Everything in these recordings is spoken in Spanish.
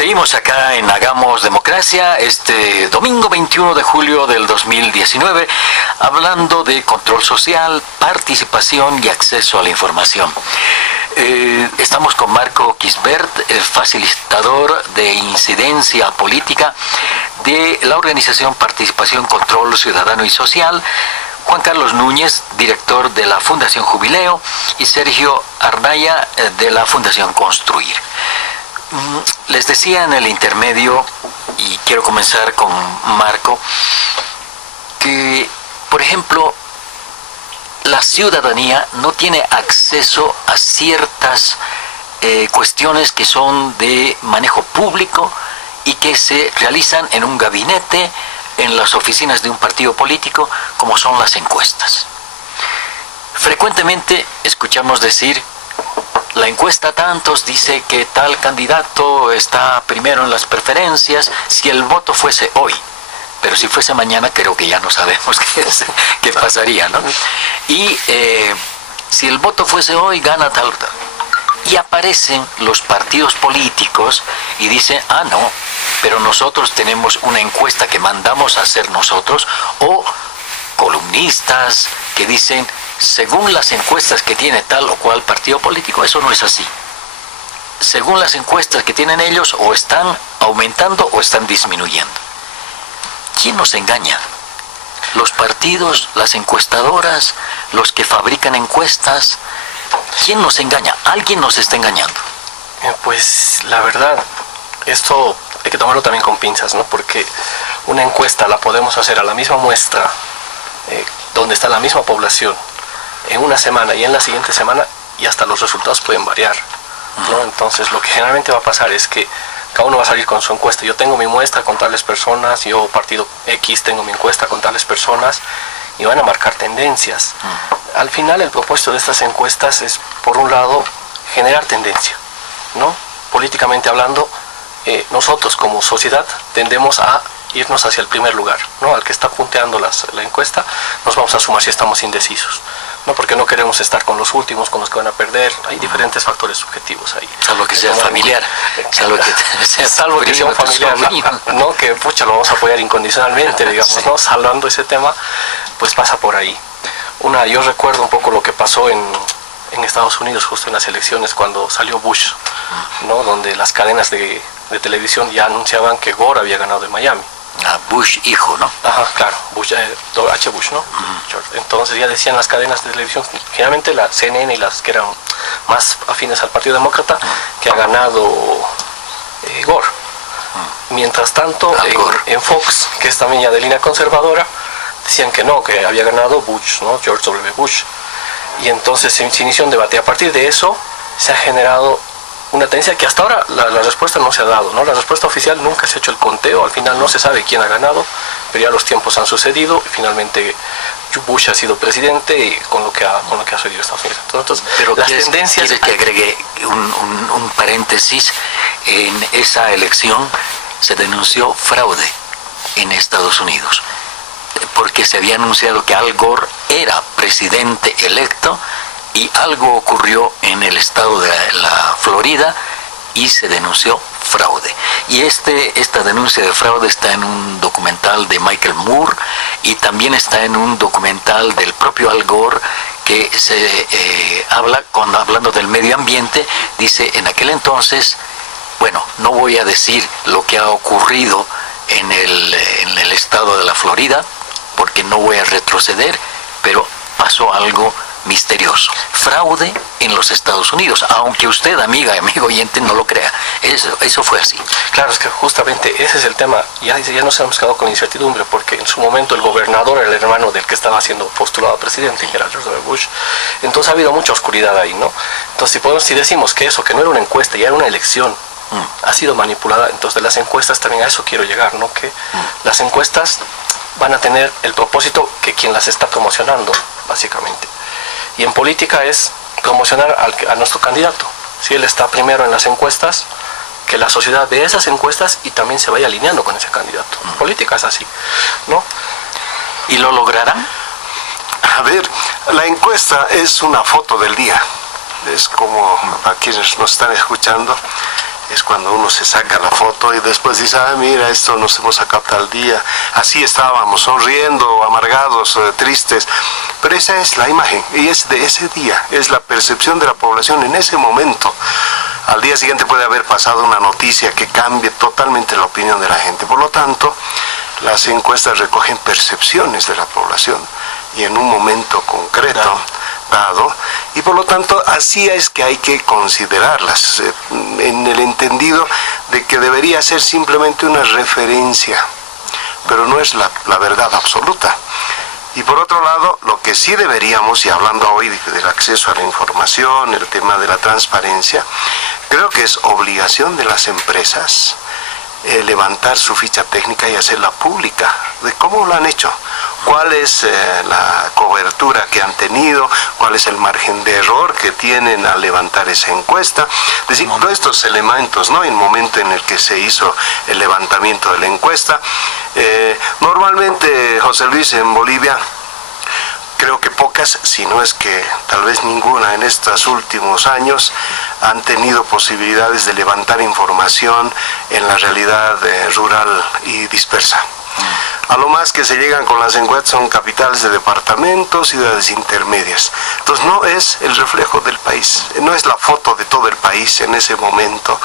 Seguimos acá en Hagamos Democracia, este domingo 21 de julio del 2019, hablando de control social, participación y acceso a la información. Estamos con Marco Quisbert, el facilitador de incidencia política de la organización Participación, Control Ciudadano y Social, Juan Carlos Núñez, director de la Fundación Jubileo, y Sergio Arnaya, de la Fundación Construir. Les decía en el intermedio, y quiero comenzar con Marco, que, por ejemplo, la ciudadanía no tiene acceso a ciertas cuestiones que son de manejo público y que se realizan en un gabinete, en las oficinas de un partido político, como son las encuestas. Frecuentemente escuchamos decir: la encuesta tantos dice que tal candidato está primero en las preferencias, si el voto fuese hoy. Pero si fuese mañana, creo que ya no sabemos qué pasaría, ¿no? Y si el voto fuese hoy, gana tal. Y aparecen los partidos políticos y dicen: ah, no, pero nosotros tenemos una encuesta que mandamos a hacer nosotros, o columnistas que dicen: según las encuestas que tiene tal o cual partido político. Eso no es así. Según las encuestas que tienen ellos, o están aumentando o están disminuyendo. ¿Quién nos engaña? ¿Los partidos, las encuestadoras, los que fabrican encuestas? ¿Quién nos engaña? Alguien nos está engañando. Pues la verdad, esto hay que tomarlo también con pinzas, ¿no? Porque una encuesta la podemos hacer a la misma muestra, donde está la misma población, en una semana y en la siguiente semana, y hasta los resultados pueden variar, ¿no? Entonces lo que generalmente va a pasar es que cada uno va a salir con su encuesta. Yo tengo mi muestra con tales personas, yo partido X tengo mi encuesta con tales personas, y van a marcar tendencias. Al final el propósito de estas encuestas es, por un lado, generar tendencia, ¿no? Políticamente hablando, nosotros como sociedad tendemos a irnos hacia el primer lugar, ¿no? Al que está punteando la encuesta, nos vamos a sumar si estamos indecisos, ¿no? Porque no queremos estar con los últimos, con los que van a perder. Hay diferentes factores subjetivos ahí. Salvo que sea familiar, salvo que sea un familiar, ¿no? Que pucha, lo vamos a apoyar incondicionalmente, digamos, sí, ¿no? Salvando ese tema, pues pasa por ahí. Yo recuerdo un poco lo que pasó en Estados Unidos justo en las elecciones, cuando salió Bush, ¿no? Donde las cadenas de televisión ya anunciaban que Gore había ganado en Miami. Bush hijo, ¿no? Ajá, claro, Bush, H. Bush, ¿no? Entonces ya decían las cadenas de televisión, generalmente la CNN y las que eran más afines al Partido Demócrata, que ha ganado Gore. Mientras tanto, en Fox, que es también ya de línea conservadora, decían que no, que había ganado Bush, ¿no? George W. Bush. Y entonces se inició un debate. A partir de eso se ha generado una tendencia que hasta ahora la respuesta no se ha dado, ¿no? La respuesta oficial nunca se ha hecho el conteo, al final no se sabe quién ha ganado, pero ya los tiempos han sucedido y finalmente Bush ha sido presidente, y con lo que ha sucedido en Estados Unidos. Entonces, pero las tendencias... ¿Quiere que agregue un paréntesis? En esa elección se denunció fraude en Estados Unidos, porque se había anunciado que Al Gore era presidente electo, y algo ocurrió en el estado de la Florida y se denunció fraude. Y esta denuncia de fraude está en un documental de Michael Moore, y también está en un documental del propio Al Gore, que se hablando del medio ambiente, dice: en aquel entonces, bueno, no voy a decir lo que ha ocurrido en el estado de la Florida, porque no voy a retroceder, pero pasó algo misterioso. Fraude en los Estados Unidos, aunque usted, amigo oyente, no lo crea. Eso fue así. Claro, es que justamente ese es el tema. Ya nos hemos quedado con incertidumbre, porque en su momento el gobernador era el hermano del que estaba siendo postulado a presidente, que era George W. Bush. Entonces ha habido mucha oscuridad ahí, ¿no? Entonces si decimos que eso, que no era una encuesta, ya era una elección, ha sido manipulada. Entonces de las encuestas también a eso quiero llegar, ¿no? Que las encuestas van a tener el propósito que quien las está promocionando, básicamente. Y en política es promocionar a nuestro candidato. Si él está primero en las encuestas, que la sociedad vea esas encuestas y también se vaya alineando con ese candidato. En política es así, ¿no? ¿Y lo lograrán? A ver, la encuesta es una foto del día. Es como, a quienes nos están escuchando, es cuando uno se saca la foto y después dice, mira, esto nos hemos sacado tal día, así estábamos, sonriendo, amargados, tristes, pero esa es la imagen, y es de ese día, es la percepción de la población en ese momento. Al día siguiente puede haber pasado una noticia que cambie totalmente la opinión de la gente. Por lo tanto, las encuestas recogen percepciones de la población y en un momento concreto dado, y por lo tanto así es que hay que considerarlas, en el entendido de que debería ser simplemente una referencia, pero no es la verdad absoluta. Y por otro lado, lo que sí deberíamos, y hablando hoy del acceso a la información, el tema de la transparencia, creo que es obligación de las empresas levantar su ficha técnica y hacerla pública, de cómo lo han hecho, cuál es la cobertura que han tenido, cuál es el margen de error que tienen al levantar esa encuesta. Es decir, todos estos elementos, ¿no? En el momento en el que se hizo el levantamiento de la encuesta, normalmente, José Luis, en Bolivia, creo que pocas, si no es que tal vez ninguna en estos últimos años, han tenido posibilidades de levantar información en la realidad rural y dispersa. A lo más que se llegan con las encuestas son capitales de departamentos, ciudades intermedias. Entonces no es el reflejo del país, no es la foto de todo el país en ese momento.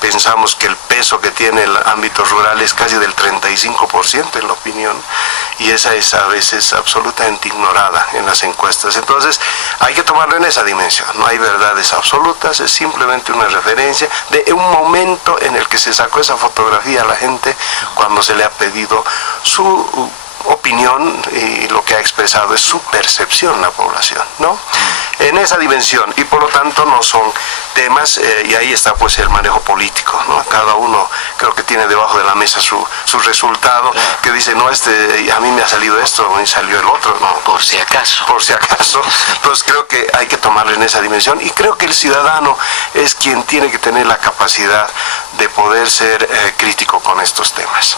Pensamos que el peso que tiene el ámbito rural es casi del 35% en la opinión, y esa es a veces absolutamente ignorada en las encuestas. Entonces hay que tomarlo en esa dimensión, no hay verdades absolutas, es simplemente una referencia de un momento en el que se sacó esa fotografía a la gente cuando se le ha pedido su opinión, y lo que ha expresado es su percepción la población, ¿no? En esa dimensión, y por lo tanto no son temas, y ahí está pues el manejo político, ¿no? Cada uno creo que tiene debajo de la mesa su resultado, que dice, no, a mí me ha salido esto, a mí salió el otro, no, por si acaso. Por si acaso. Entonces creo que hay que tomarlo en esa dimensión, y creo que el ciudadano es quien tiene que tener la capacidad de poder ser crítico con estos temas.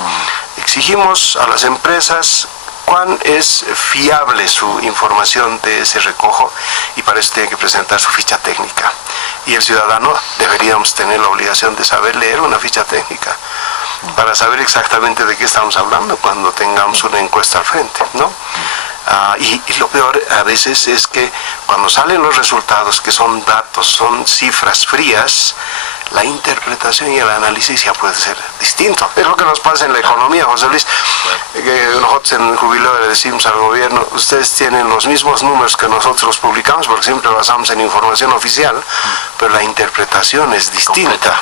Exigimos a las empresas cuán es fiable su información de ese recojo, y para eso tiene que presentar su ficha técnica. Y el ciudadano deberíamos tener la obligación de saber leer una ficha técnica para saber exactamente de qué estamos hablando cuando tengamos una encuesta al frente, ¿no? Y lo peor a veces es que cuando salen los resultados, que son datos, son cifras frías, la interpretación y el análisis ya puede ser distinto. Es lo que nos pasa en la economía, José Luis. Nosotros en el jubileo le decimos al gobierno, ustedes tienen los mismos números que nosotros publicamos, porque siempre basamos en información oficial, pero la interpretación es distinta.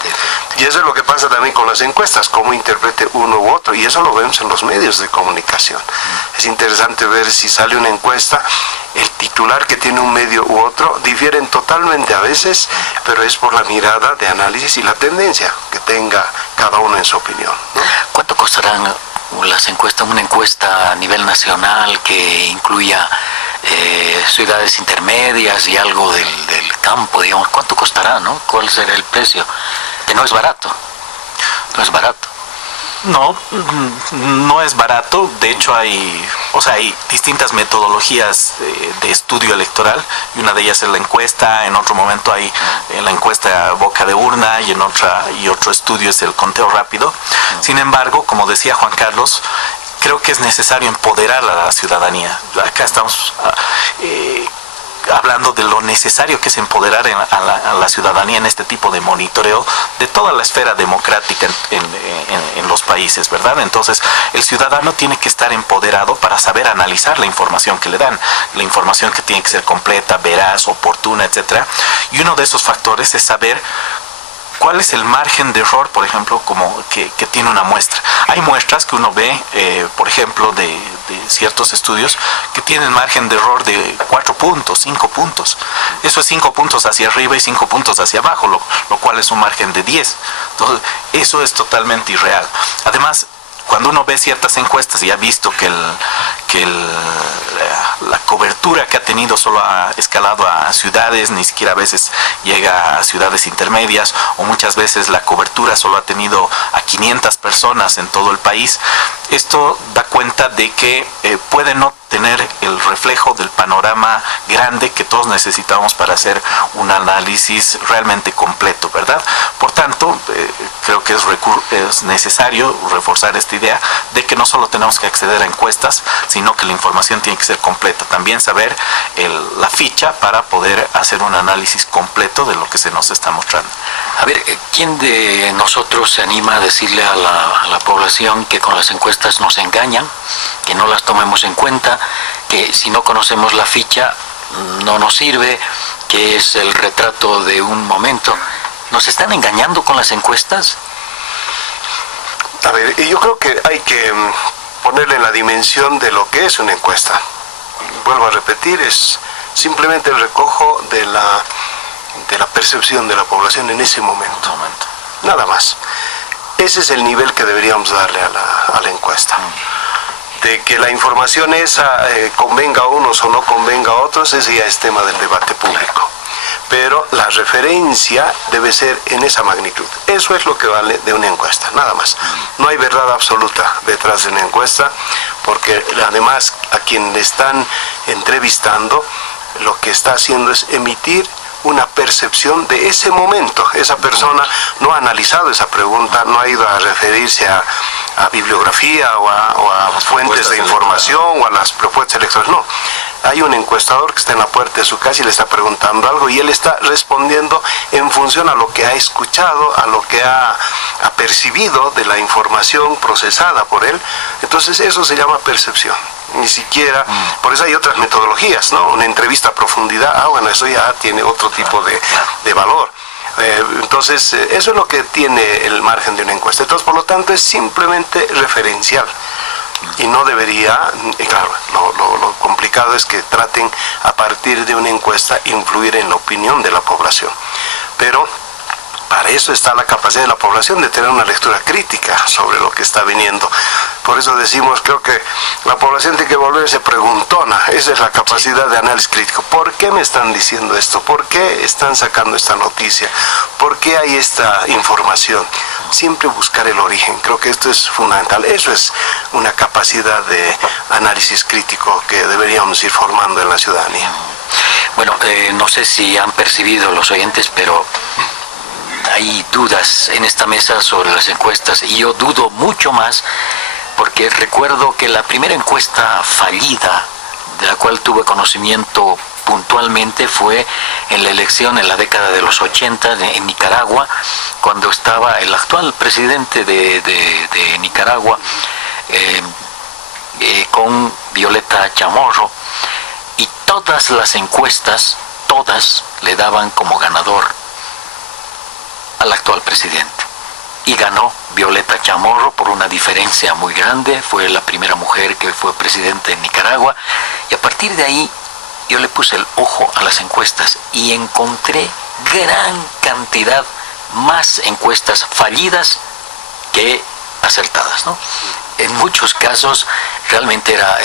Y eso es lo que pasa también con las encuestas, cómo interprete uno u otro, y eso lo vemos en los medios de comunicación. Es interesante ver si sale una encuesta, el titular que tiene un medio u otro difieren totalmente a veces, pero es por la mirada de análisis y la tendencia que tenga cada uno en su opinión, ¿no? ¿Cuánto costarán las encuestas, una encuesta a nivel nacional que incluya ciudades intermedias y algo del campo, digamos? ¿Cuánto costará, no? ¿Cuál será el precio? Que no es barato, no es barato. No, no es barato. De hecho hay distintas metodologías de estudio electoral, y una de ellas es la encuesta. En otro momento hay la encuesta boca de urna, y otro estudio es el conteo rápido. Sin embargo, como decía Juan Carlos, creo que es necesario empoderar a la ciudadanía. Acá estamos hablando de lo necesario que es empoderar a la ciudadanía en este tipo de monitoreo de toda la esfera democrática en los países, ¿verdad? Entonces, el ciudadano tiene que estar empoderado para saber analizar la información que le dan, la información que tiene que ser completa, veraz, oportuna, etcétera. Y uno de esos factores es saber ¿cuál es el margen de error, por ejemplo, que tiene una muestra? Hay muestras que uno ve, por ejemplo, de ciertos estudios que tienen margen de error de 4 puntos, 5 puntos. Eso es 5 puntos hacia arriba y 5 puntos hacia abajo, lo cual es un margen de 10. Entonces, eso es totalmente irreal. Además, cuando uno ve ciertas encuestas y ha visto que la cobertura que ha tenido solo ha escalado a ciudades, ni siquiera a veces llega a ciudades intermedias, o muchas veces la cobertura solo ha tenido a 500 personas en todo el país, esto da cuenta de que puede no tener el reflejo del panorama grande que todos necesitamos para hacer un análisis realmente completo, ¿verdad? Por tanto, creo que es necesario reforzar esta idea de que no solo tenemos que acceder a encuestas, sino que la información tiene que ser completa. También saber la ficha para poder hacer un análisis completo de lo que se nos está mostrando. A ver, ¿quién de nosotros se anima a decirle a la población que con las encuestas nos engañan, que no las tomemos en cuenta, que si no conocemos la ficha no nos sirve, que es el retrato de un momento? ¿Nos están engañando con las encuestas? A ver, yo creo que hay que ponerle en la dimensión de lo que es una encuesta. Vuelvo a repetir, es simplemente el recojo de la percepción de la población en ese momento. Nada más. Ese es el nivel que deberíamos darle a la encuesta. De que la información esa convenga a unos o no convenga a otros, ese ya es tema del debate público. Pero la referencia debe ser en esa magnitud. Eso es lo que vale de una encuesta, nada más. No hay verdad absoluta detrás de una encuesta, porque además a quien le están entrevistando, lo que está haciendo es emitir una percepción de ese momento. Esa persona no ha analizado esa pregunta, no ha ido a referirse a bibliografía o a fuentes de información o a las propuestas electorales. No, hay un encuestador que está en la puerta de su casa y le está preguntando algo y él está respondiendo en función a lo que ha escuchado, a lo que ha percibido de la información procesada por él. Entonces eso se llama percepción. Ni siquiera, por eso hay otras metodologías, ¿no? Una entrevista a profundidad, bueno, eso ya tiene otro tipo de valor. Entonces, eso es lo que tiene el margen de una encuesta. Entonces, por lo tanto, es simplemente referencial. Y no debería, claro, lo complicado es que traten a partir de una encuesta influir en la opinión de la población. Pero para eso está la capacidad de la población de tener una lectura crítica sobre lo que está viniendo. Por eso decimos, creo que la población tiene que volverse preguntona. Esa es la capacidad de análisis crítico. ¿Por qué me están diciendo esto? ¿Por qué están sacando esta noticia? ¿Por qué hay esta información? Siempre buscar el origen. Creo que esto es fundamental. Eso es una capacidad de análisis crítico que deberíamos ir formando en la ciudadanía. Bueno, no sé si han percibido los oyentes, pero hay dudas en esta mesa sobre las encuestas y yo dudo mucho más porque recuerdo que la primera encuesta fallida de la cual tuve conocimiento puntualmente fue en la elección en la década de los 80 en Nicaragua, cuando estaba el actual presidente de Nicaragua con Violeta Chamorro, y todas las encuestas, todas le daban como ganador al actual presidente. Y ganó Violeta Chamorro por una diferencia muy grande. Fue la primera mujer que fue presidente en Nicaragua. Y a partir de ahí yo le puse el ojo a las encuestas y encontré gran cantidad más encuestas fallidas que acertadas, ¿no? En muchos casos realmente era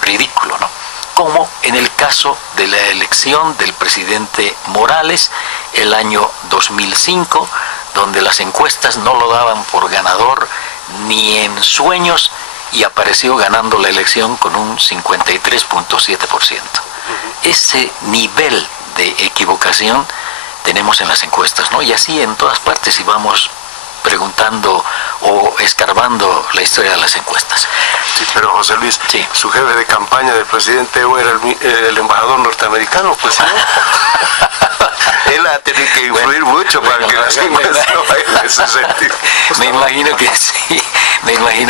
ridículo, ¿no? Como en el caso de la elección del presidente Morales el año 2005, donde las encuestas no lo daban por ganador ni en sueños y apareció ganando la elección con un 53.7%. Ese nivel de equivocación tenemos en las encuestas, ¿no? Y así en todas partes, si vamos preguntando o escarbando la historia de las encuestas. Sí, pero José Luis, sí, su jefe de campaña del presidente Evo era el embajador norteamericano, pues ¿no? Él ha tenido que influir mucho para que las encuestas no vayan en ese sentido. Me imagino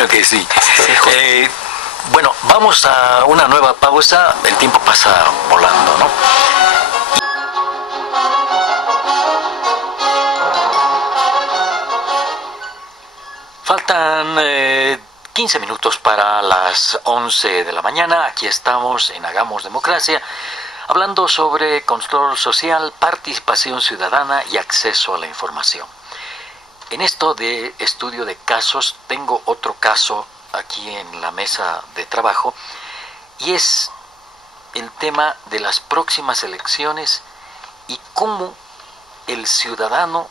que sí. Bueno, vamos a una nueva pausa, el tiempo pasa volando, ¿no? Faltan 15 minutos para las 11 de la mañana. Aquí estamos en Hagamos Democracia, hablando sobre control social, participación ciudadana y acceso a la información. En esto de estudio de casos, tengo otro caso aquí en la mesa de trabajo, y es el tema de las próximas elecciones y cómo el ciudadano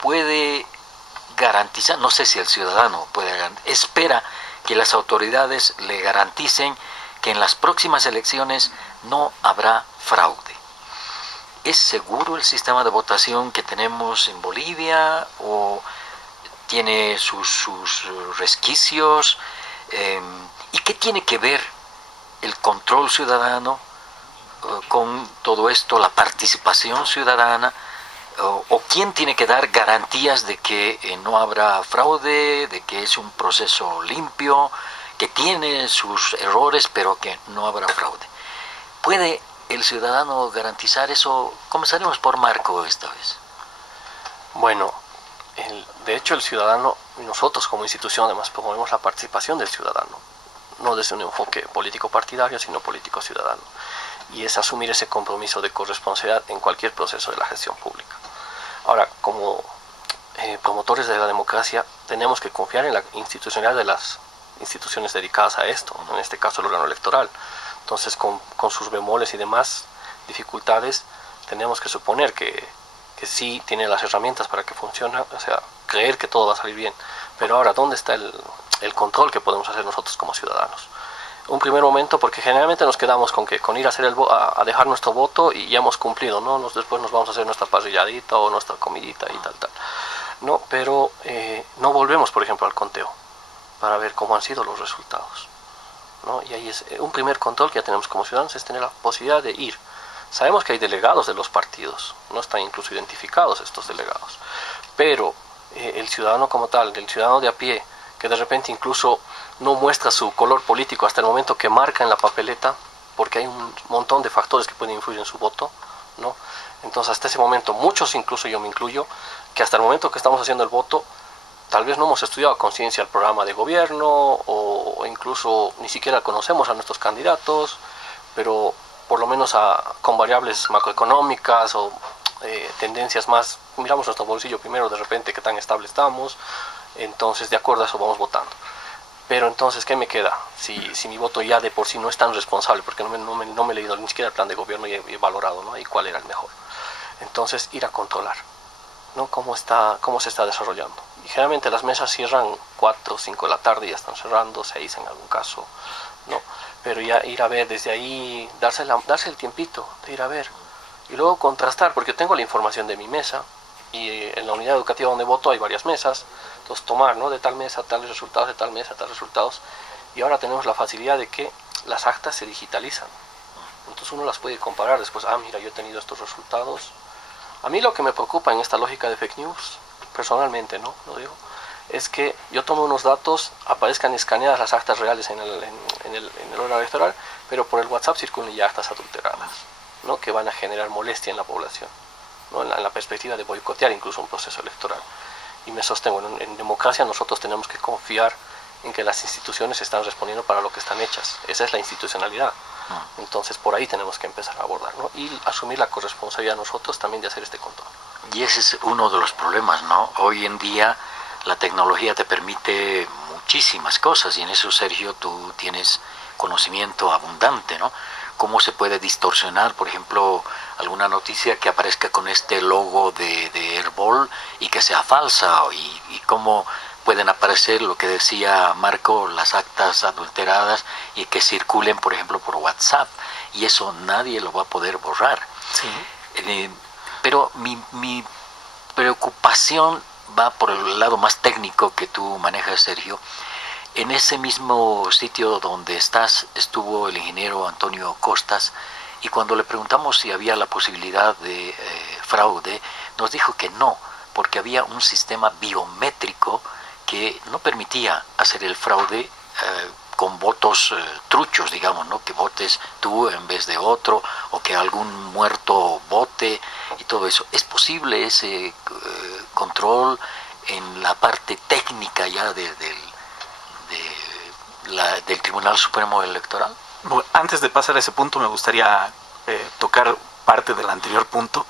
puede garantizar, no sé si el ciudadano puede garantizar, espera que las autoridades le garanticen que en las próximas elecciones no habrá fraude. ¿Es seguro el sistema de votación que tenemos en Bolivia o tiene sus resquicios? ¿Y qué tiene que ver el control ciudadano con todo esto, la participación ciudadana? ¿O quién tiene que dar garantías de que no habrá fraude, de que es un proceso limpio, que tiene sus errores, pero que no habrá fraude? ¿Puede el ciudadano garantizar eso? Comenzaremos por Marco esta vez. Bueno, de hecho el ciudadano, nosotros como institución además promovemos la participación del ciudadano, no desde un enfoque político partidario, sino político ciudadano, y es asumir ese compromiso de corresponsabilidad en cualquier proceso de la gestión pública. Ahora, como promotores de la democracia, tenemos que confiar en la institucionalidad de las instituciones dedicadas a esto, en este caso el órgano electoral. Entonces, con sus bemoles y demás dificultades, tenemos que suponer que sí tiene las herramientas para que funcione, o sea, creer que todo va a salir bien. Pero ahora, ¿dónde está el control que podemos hacer nosotros como ciudadanos? Un primer momento, porque generalmente nos quedamos con ir a hacer a dejar nuestro voto y ya hemos cumplido, ¿no? Después nos vamos a hacer nuestra parrilladita o nuestra comidita y tal. No, pero no volvemos, por ejemplo, al conteo para ver cómo han sido los resultados, ¿no? Y ahí es un primer control que ya tenemos como ciudadanos, es tener la posibilidad de ir. Sabemos que hay delegados de los partidos, no están incluso identificados estos delegados, pero el ciudadano como tal, el ciudadano de a pie, que de repente incluso no muestra su color político hasta el momento que marca en la papeleta, porque hay un montón de factores que pueden influir en su voto, ¿no? Entonces hasta ese momento, muchos, incluso yo me incluyo, que hasta el momento que estamos haciendo el voto, tal vez no hemos estudiado a conciencia el programa de gobierno, o incluso ni siquiera conocemos a nuestros candidatos, pero por lo menos con variables macroeconómicas o tendencias más, miramos nuestro bolsillo primero, de repente qué tan estable estamos, entonces de acuerdo a eso vamos votando. Pero entonces, ¿qué me queda? Si mi voto ya de por sí no es tan responsable, porque no me he leído ni siquiera el plan de gobierno y he valorado, ¿no? Y cuál era el mejor. Entonces, ir a controlar, ¿no? Cómo se está desarrollando. Y generalmente las mesas cierran 4 o 5 de la tarde, ya están cerrando, 6 en algún caso, ¿no? Pero ya ir a ver desde ahí, darse el tiempito de ir a ver. Y luego contrastar, porque tengo la información de mi mesa, y en la unidad educativa donde voto hay varias mesas, entonces tomar, ¿no? De tal mesa tales resultados, de tal mesa tales resultados, y ahora tenemos la facilidad de que las actas se digitalizan, entonces uno las puede comparar después. Mira, yo he tenido estos resultados. A mí lo que me preocupa en esta lógica de fake news, personalmente, ¿no? Lo digo, es que yo tomo unos datos, aparezcan escaneadas las actas reales en el órgano electoral, pero por el WhatsApp circulan ya actas adulteradas, ¿no? Que van a generar molestia en la población, ¿no? En la perspectiva de boicotear incluso un proceso electoral. Y me sostengo, en democracia nosotros tenemos que confiar en que las instituciones están respondiendo para lo que están hechas. Esa es la institucionalidad. Entonces por ahí tenemos que empezar a abordar, ¿no? Y asumir la corresponsabilidad nosotros también de hacer este control. Y ese es uno de los problemas, ¿no? Hoy en día la tecnología te permite muchísimas cosas, y en eso, Sergio, tú tienes conocimiento abundante, ¿no? Cómo se puede distorsionar, por ejemplo, alguna noticia que aparezca con este logo de Herbol y que sea falsa, y cómo pueden aparecer, lo que decía Marco, las actas adulteradas y que circulen, por ejemplo, por WhatsApp, y eso nadie lo va a poder borrar. Sí. Pero mi preocupación va por el lado más técnico que tú manejas, Sergio. En ese mismo sitio donde estás estuvo el ingeniero Antonio Costas, y cuando le preguntamos si había la posibilidad de fraude, nos dijo que no, porque había un sistema biométrico que no permitía hacer el fraude con votos truchos, digamos, ¿no? Que votes tú en vez de otro, o que algún muerto vote y todo eso. ¿Es posible ese control en la parte técnica ya del Tribunal Supremo Electoral? Bueno, antes de pasar a ese punto, me gustaría tocar parte del anterior punto,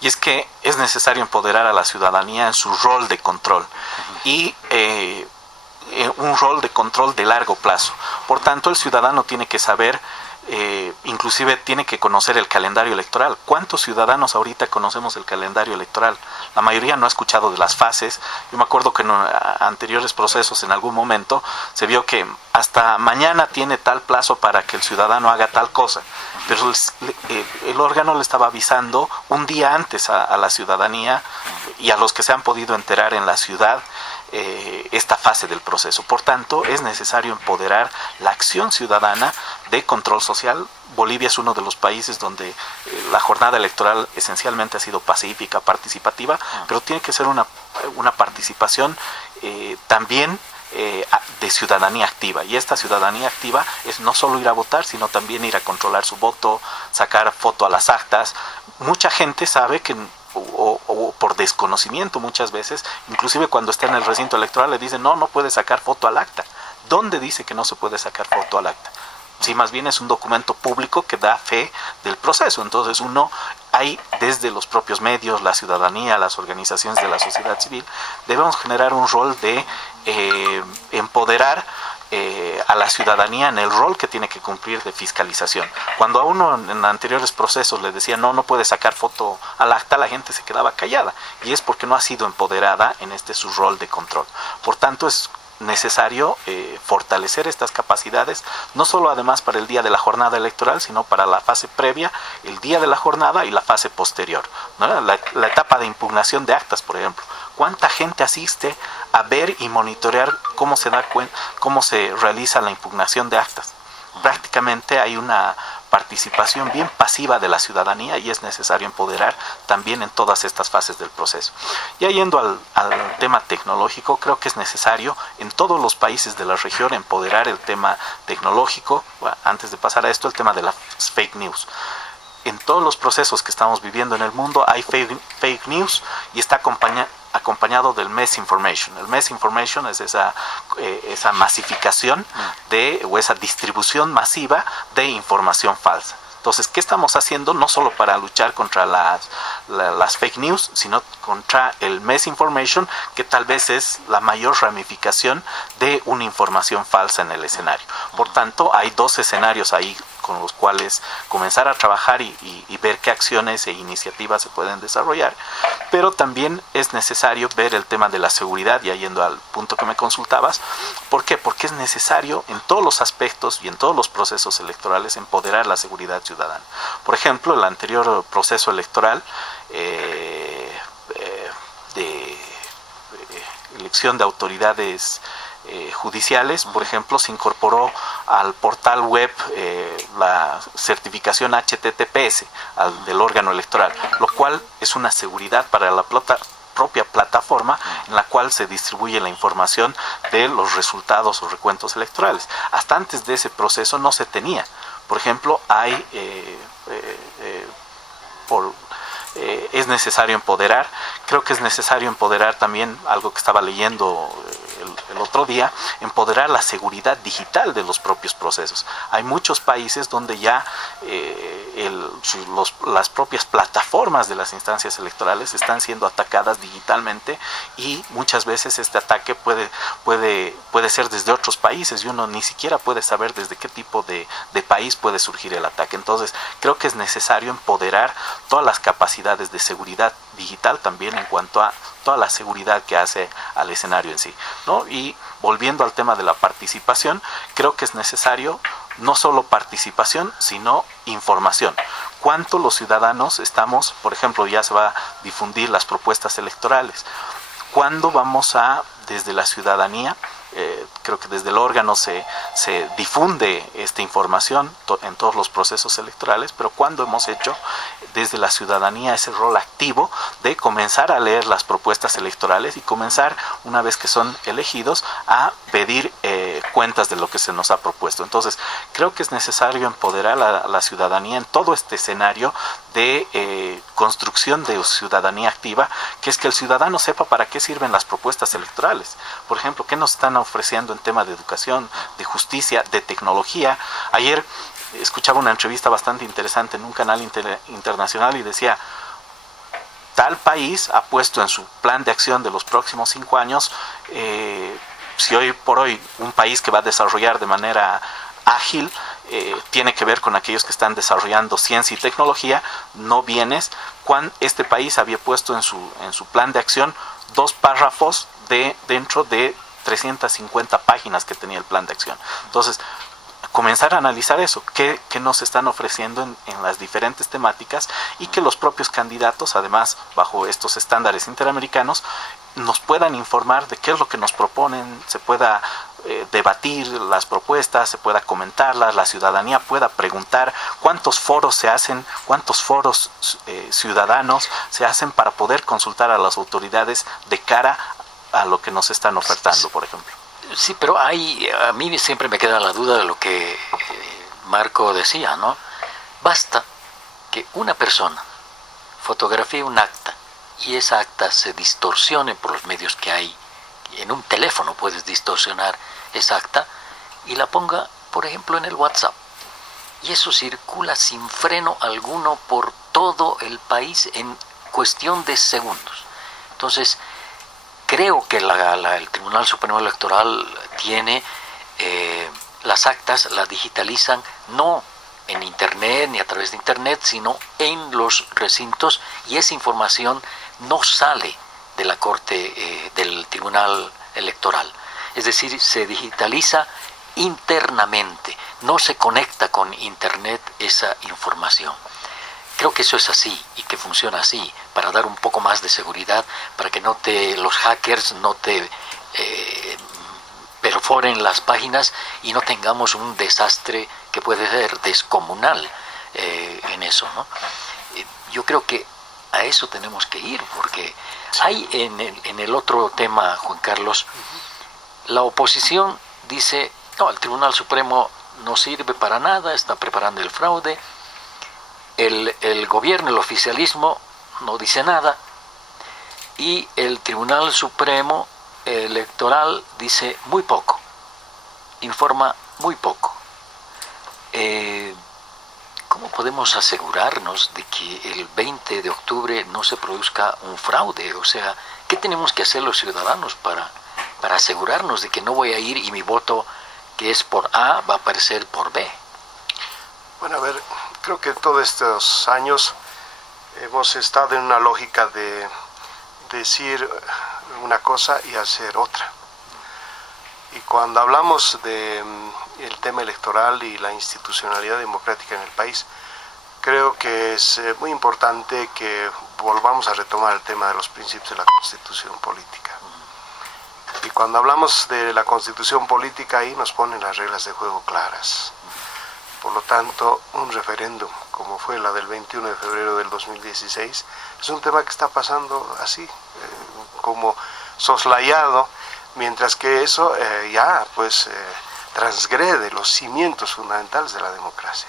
y es que es necesario empoderar a la ciudadanía en su rol de control, y un rol de control de largo plazo. Por tanto, el ciudadano tiene que saber inclusive tiene que conocer el calendario electoral. ¿Cuántos ciudadanos ahorita conocemos el calendario electoral? La mayoría no ha escuchado de las fases. Yo me acuerdo que en anteriores procesos, en algún momento, se vio que hasta mañana tiene tal plazo para que el ciudadano haga tal cosa, pero el órgano le estaba avisando un día antes a la ciudadanía y a los que se han podido enterar en la ciudad esta fase del proceso. Por tanto, es necesario empoderar la acción ciudadana de control social. Bolivia es uno de los países donde la jornada electoral esencialmente ha sido pacífica, participativa, pero tiene que ser una participación también de ciudadanía activa. Y esta ciudadanía activa es no solo ir a votar, sino también ir a controlar su voto, sacar foto a las actas. Mucha gente sabe que o por desconocimiento muchas veces, inclusive cuando está en el recinto electoral le dicen no puede sacar foto al acta. ¿Dónde dice que no se puede sacar foto al acta? Sí, más bien es un documento público que da fe del proceso. Entonces hay desde los propios medios, la ciudadanía, las organizaciones de la sociedad civil, debemos generar un rol de empoderar a la ciudadanía en el rol que tiene que cumplir de fiscalización. Cuando a uno en anteriores procesos le decía no puede sacar foto al acta, la gente se quedaba callada, y es porque no ha sido empoderada en su rol de control. Por tanto, es necesario fortalecer estas capacidades, no solo además para el día de la jornada electoral, sino para la fase previa, el día de la jornada y la fase posterior, ¿no? La etapa de impugnación de actas, por ejemplo. ¿Cuánta gente asiste a ver y monitorear cómo se realiza la impugnación de actas? Prácticamente hay una participación bien pasiva de la ciudadanía y es necesario empoderar también en todas estas fases del proceso. Ya yendo al tema tecnológico, creo que es necesario en todos los países de la región empoderar el tema tecnológico. Bueno, antes de pasar a esto, el tema de las fake news. En todos los procesos que estamos viviendo en el mundo hay fake news y está acompañado del misinformation. El misinformation es esa masificación o esa distribución masiva de información falsa. Entonces, ¿qué estamos haciendo? No solo para luchar contra las fake news, sino contra el misinformation, que tal vez es la mayor ramificación de una información falsa en el escenario. Por tanto, hay dos escenarios ahí con los cuales comenzar a trabajar y ver qué acciones e iniciativas se pueden desarrollar. Pero también es necesario ver el tema de la seguridad, ya yendo al punto que me consultabas. ¿Por qué? Porque es necesario en todos los aspectos y en todos los procesos electorales empoderar la seguridad ciudadana. Por ejemplo, el anterior proceso electoral de elección de autoridades judiciales, por ejemplo, se incorporó al portal web la certificación HTTPS del órgano electoral, lo cual es una seguridad para la propia plataforma en la cual se distribuye la información de los resultados o recuentos electorales. Hasta antes de ese proceso no se tenía. Por ejemplo, es necesario empoderar. Creo que es necesario empoderar también algo que estaba leyendo el otro día, empoderar la seguridad digital de los propios procesos. Hay muchos países donde ya las propias plataformas de las instancias electorales están siendo atacadas digitalmente y muchas veces este ataque puede ser desde otros países y uno ni siquiera puede saber desde qué tipo de país puede surgir el ataque. Entonces, creo que es necesario empoderar todas las capacidades de seguridad digital también en cuanto a toda la seguridad que hace al escenario en sí, ¿no? Y volviendo al tema de la participación, creo que es necesario no solo participación, sino información. ¿Cuánto los ciudadanos estamos, por ejemplo, ya se va a difundir las propuestas electorales? ¿Cuándo vamos a, desde la ciudadanía, creo que desde el órgano se difunde esta información en todos los procesos electorales, pero cuando hemos hecho desde la ciudadanía ese rol activo de comenzar a leer las propuestas electorales y comenzar, una vez que son elegidos, a pedir cuentas de lo que se nos ha propuesto? Entonces, creo que es necesario empoderar a la ciudadanía en todo este escenario de construcción de ciudadanía activa, que es que el ciudadano sepa para qué sirven las propuestas electorales. Por ejemplo, qué nos están ofreciendo en tema de educación, de justicia, de tecnología. Ayer escuchaba una entrevista bastante interesante en un canal internacional y decía, tal país ha puesto en su plan de acción de los próximos 5 años, si hoy por hoy un país que va a desarrollar de manera ágil tiene que ver con aquellos que están desarrollando ciencia y tecnología, no bienes. Este país había puesto en su plan de acción 2 párrafos dentro de 350 páginas que tenía el plan de acción. Entonces, comenzar a analizar eso, qué nos están ofreciendo en las diferentes temáticas, y que los propios candidatos, además, bajo estos estándares interamericanos, nos puedan informar de qué es lo que nos proponen, se pueda debatir las propuestas, se pueda comentarlas, la ciudadanía pueda preguntar cuántos foros se hacen, cuántos foros ciudadanos se hacen para poder consultar a las autoridades de cara a lo que nos están ofertando, por ejemplo. Sí, pero a mí siempre me queda la duda de lo que Marco decía, ¿no? Basta que una persona fotografíe un acta y esa acta se distorsione por los medios que hay. En un teléfono puedes distorsionar esa acta y la ponga, por ejemplo, en el WhatsApp. Y eso circula sin freno alguno por todo el país en cuestión de segundos. Entonces, creo que el Tribunal Supremo Electoral tiene las actas, las digitalizan no en Internet ni a través de Internet, sino en los recintos, y esa información no sale de la Corte del Tribunal Electoral. Es decir, se digitaliza internamente, no se conecta con Internet esa información. Creo que eso es así y que funciona así, para dar un poco más de seguridad, para que los hackers no te perforen las páginas y no tengamos un desastre que puede ser descomunal en eso, ¿no? Yo creo que a eso tenemos que ir, porque hay en el otro tema, Juan Carlos, la oposición dice, no, el Tribunal Supremo no sirve para nada, está preparando el fraude. El gobierno, el oficialismo, no dice nada, y el Tribunal Supremo Electoral dice muy poco, informa muy poco. ¿Cómo podemos asegurarnos de que el 20 de octubre no se produzca un fraude? O sea, ¿qué tenemos que hacer los ciudadanos para asegurarnos de que no voy a ir y mi voto, que es por A, va a aparecer por B? Bueno, a ver, creo que todos estos años hemos estado en una lógica de decir una cosa y hacer otra. Y cuando hablamos del tema electoral y la institucionalidad democrática en el país, creo que es muy importante que volvamos a retomar el tema de los principios de la Constitución política. Y cuando hablamos de la Constitución política, ahí nos ponen las reglas de juego claras. Por lo tanto, un referéndum, como fue la del 21 de febrero del 2016, es un tema que está pasando así, como soslayado, mientras que eso transgrede los cimientos fundamentales de la democracia.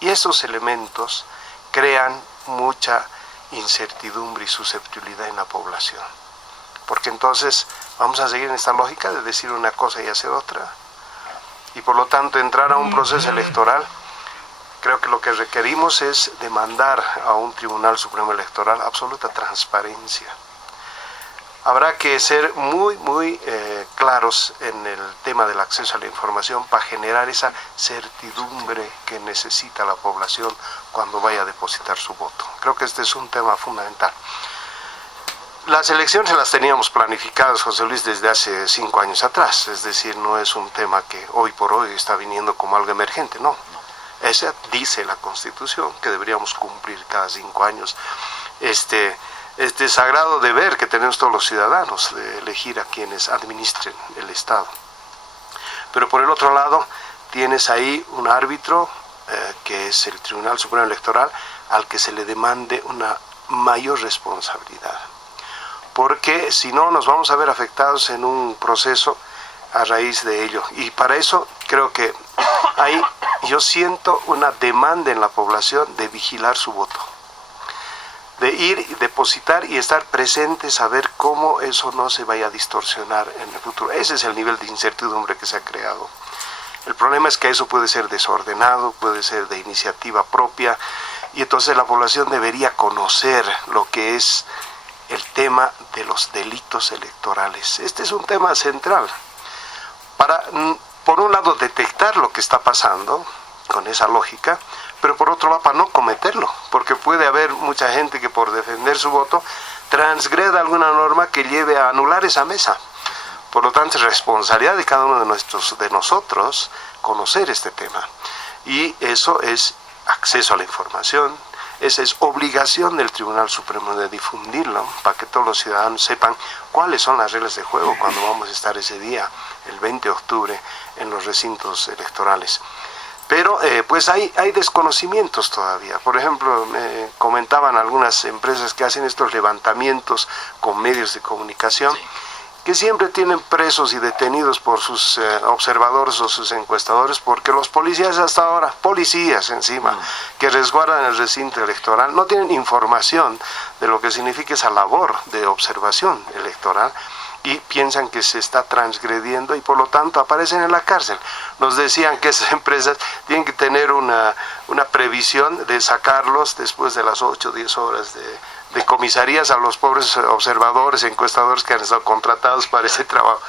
Y esos elementos crean mucha incertidumbre y susceptibilidad en la población. Porque entonces vamos a seguir en esta lógica de decir una cosa y hacer otra. Y por lo tanto entrar a un proceso electoral, creo que lo que requerimos es demandar a un Tribunal Supremo Electoral absoluta transparencia. Habrá que ser muy claros en el tema del acceso a la información para generar esa certidumbre que necesita la población cuando vaya a depositar su voto. Creo que este es un tema fundamental. Las elecciones las teníamos planificadas, José Luis, desde hace 5 años atrás, es decir, no es un tema que hoy por hoy está viniendo como algo emergente, no. Esa dice la Constitución, que deberíamos cumplir cada 5 años este sagrado deber que tenemos todos los ciudadanos de elegir a quienes administren el Estado. Pero por el otro lado, tienes ahí un árbitro, que es el Tribunal Supremo Electoral, al que se le demande una mayor responsabilidad. Porque si no nos vamos a ver afectados en un proceso a raíz de ello. Y para eso creo que ahí yo siento una demanda en la población de vigilar su voto, de ir, depositar y estar presente, saber cómo eso no se vaya a distorsionar en el futuro. Ese es el nivel de incertidumbre que se ha creado. El problema es que eso puede ser desordenado, puede ser de iniciativa propia, y entonces la población debería conocer lo que es el tema de los delitos electorales. Este es un tema central. Para por un lado, detectar lo que está pasando con esa lógica, pero por otro lado, para no cometerlo, porque puede haber mucha gente que por defender su voto transgreda alguna norma que lleve a anular esa mesa. Por lo tanto, es responsabilidad de cada uno de nosotros conocer este tema. Y eso es acceso a la información, esa es obligación del Tribunal Supremo de difundirlo, para que todos los ciudadanos sepan cuáles son las reglas de juego cuando vamos a estar ese día, el 20 de octubre, en los recintos electorales. Pero pues hay desconocimientos todavía. Por ejemplo, me comentaban algunas empresas que hacen estos levantamientos con medios de comunicación, que siempre tienen presos y detenidos por sus observadores o sus encuestadores, porque los policías hasta ahora, policías encima, que resguardan el recinto electoral, no tienen información de lo que significa esa labor de observación electoral, y piensan que se está transgrediendo y por lo tanto aparecen en la cárcel. Nos decían que esas empresas tienen que tener una previsión de sacarlos después de las 8 o 10 horas de comisarías a los pobres observadores, encuestadores que han estado contratados para ese trabajo.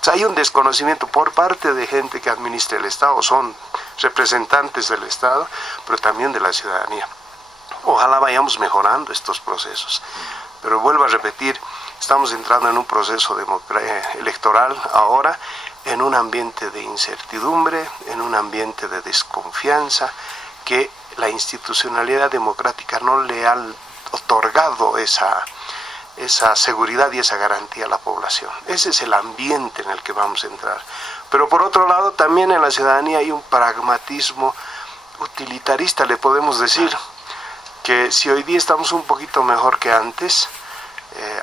O sea, hay un desconocimiento por parte de gente que administra el Estado, son representantes del Estado, pero también de la ciudadanía. Ojalá vayamos mejorando estos procesos. Pero vuelvo a repetir, estamos entrando en un proceso electoral ahora, en un ambiente de incertidumbre, en un ambiente de desconfianza, que la institucionalidad democrática no le ha otorgado esa seguridad y esa garantía a la población. Ese es el ambiente en el que vamos a entrar. Pero por otro lado, también en la ciudadanía hay un pragmatismo utilitarista, le podemos decir, que si hoy día estamos un poquito mejor que antes,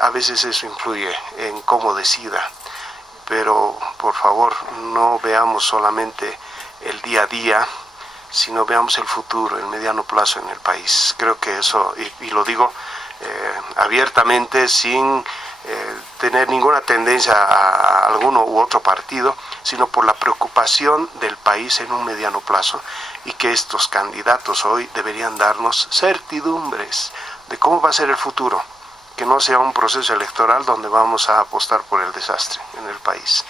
a veces eso influye en cómo decida, pero por favor no veamos solamente el día a día, sino veamos el futuro, el mediano plazo en el país. Creo que eso, y lo digo abiertamente, sin tener ninguna tendencia a alguno u otro partido, sino por la preocupación del país en un mediano plazo, y que estos candidatos hoy deberían darnos certidumbres de cómo va a ser el futuro, que no sea un proceso electoral donde vamos a apostar por el desastre en el país.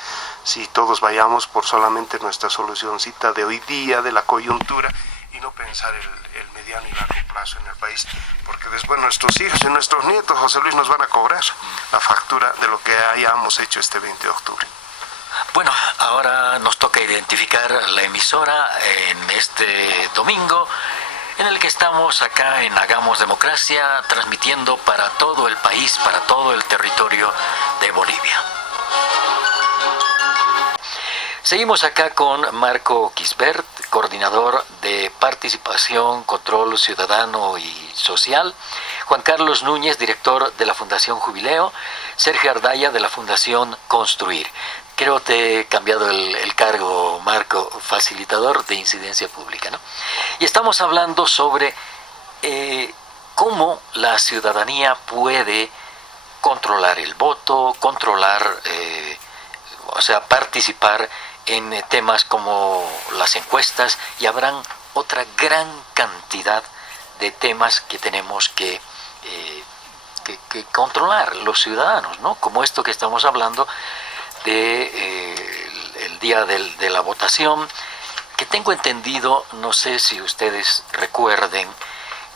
Si todos vayamos por solamente nuestra solucioncita de hoy día, de la coyuntura, y no pensar el mediano y largo plazo en el país, porque después nuestros hijos y nuestros nietos, José Luis, nos van a cobrar la factura de lo que hayamos hecho este 20 de octubre. Bueno, ahora nos toca identificar la emisora en este domingo, en el que estamos acá en Hagamos Democracia, transmitiendo para todo el país, para todo el territorio de Bolivia. Seguimos acá con Marco Quisbert, coordinador de Participación, Control Ciudadano y Social, Juan Carlos Núñez, director de la Fundación Jubileo, Sergio Ardaya de la Fundación Construir. Creo te he cambiado el cargo, Marco, facilitador de incidencia pública, ¿no? Y estamos hablando sobre cómo la ciudadanía puede controlar el voto, participar en temas como las encuestas, y habrán otra gran cantidad de temas que tenemos que controlar los ciudadanos, ¿no? Como esto que estamos hablando el día de la votación, que tengo entendido, no sé si ustedes recuerden,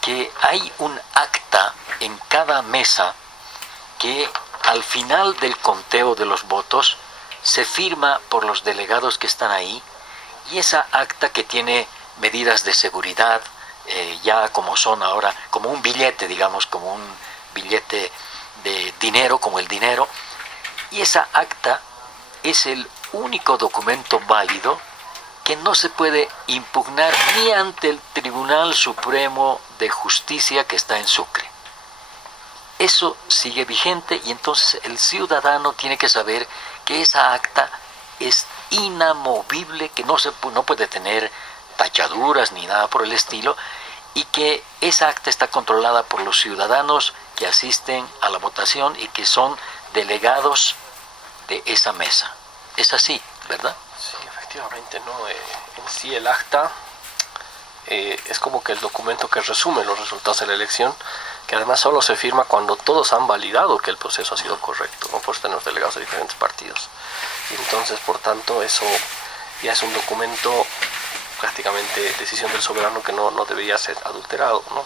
que hay un acta en cada mesa que al final del conteo de los votos se firma por los delegados que están ahí, y esa acta, que tiene medidas de seguridad, ya como son ahora, como un billete, digamos, como un billete de dinero, como el dinero, y esa acta es el único documento válido que no se puede impugnar ni ante el Tribunal Supremo de Justicia que está en Sucre. Eso sigue vigente, y entonces el ciudadano tiene que saber que esa acta es inamovible, que no puede tener tachaduras ni nada por el estilo, y que esa acta está controlada por los ciudadanos que asisten a la votación y que son delegados de esa mesa. Es así, ¿verdad? Sí, efectivamente, ¿no? En sí el acta es como que el documento que resume los resultados de la elección, que además solo se firma cuando todos han validado que el proceso ha sido correcto, ¿no? Por eso tenemos delegados de diferentes partidos. Y entonces, por tanto, eso ya es un documento prácticamente decisión del soberano que no debería ser adulterado, ¿no?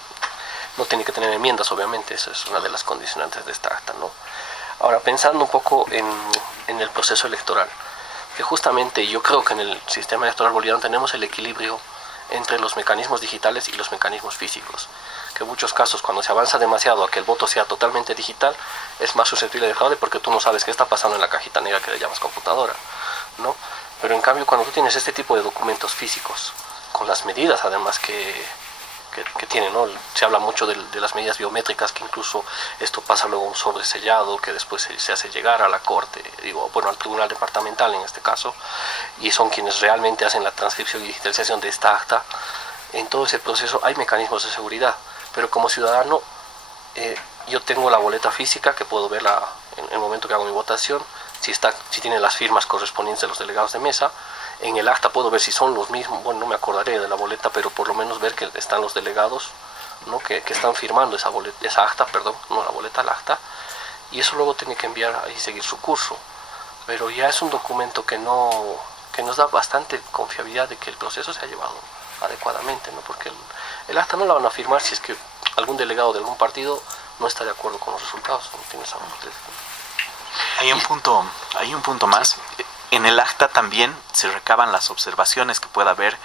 No tiene que tener enmiendas, obviamente, esa es una de las condicionantes de esta acta, ¿no? Ahora, pensando un poco en el proceso electoral, que justamente yo creo que en el sistema electoral boliviano tenemos el equilibrio entre los mecanismos digitales y los mecanismos físicos, que en muchos casos cuando se avanza demasiado a que el voto sea totalmente digital es más susceptible de fraude porque tú no sabes qué está pasando en la cajita negra que le llamas computadora, ¿no? Pero en cambio cuando tú tienes este tipo de documentos físicos, con las medidas además que tiene, ¿no? Se habla mucho de las medidas biométricas, que incluso esto pasa luego a un sobresellado que después se hace llegar a la corte, al tribunal departamental en este caso, y son quienes realmente hacen la transcripción y digitalización de esta acta. En todo ese proceso hay mecanismos de seguridad, pero como ciudadano yo tengo la boleta física que puedo verla en el momento que hago mi votación, si tiene las firmas correspondientes de los delegados de mesa. En el acta puedo ver si son los mismos, bueno, no me acordaré de la boleta, pero por lo menos ver que están los delegados, ¿no? que están firmando esa acta, no la boleta, el acta, y eso luego tiene que enviar y seguir su curso. Pero ya es un documento que nos da bastante confiabilidad de que el proceso se ha llevado adecuadamente, ¿no? Porque el acta no la van a firmar si es que algún delegado de algún partido no está de acuerdo con los resultados. ¿No tienes algo? Hay un punto más. En el acta también se recaban las observaciones que pueda haber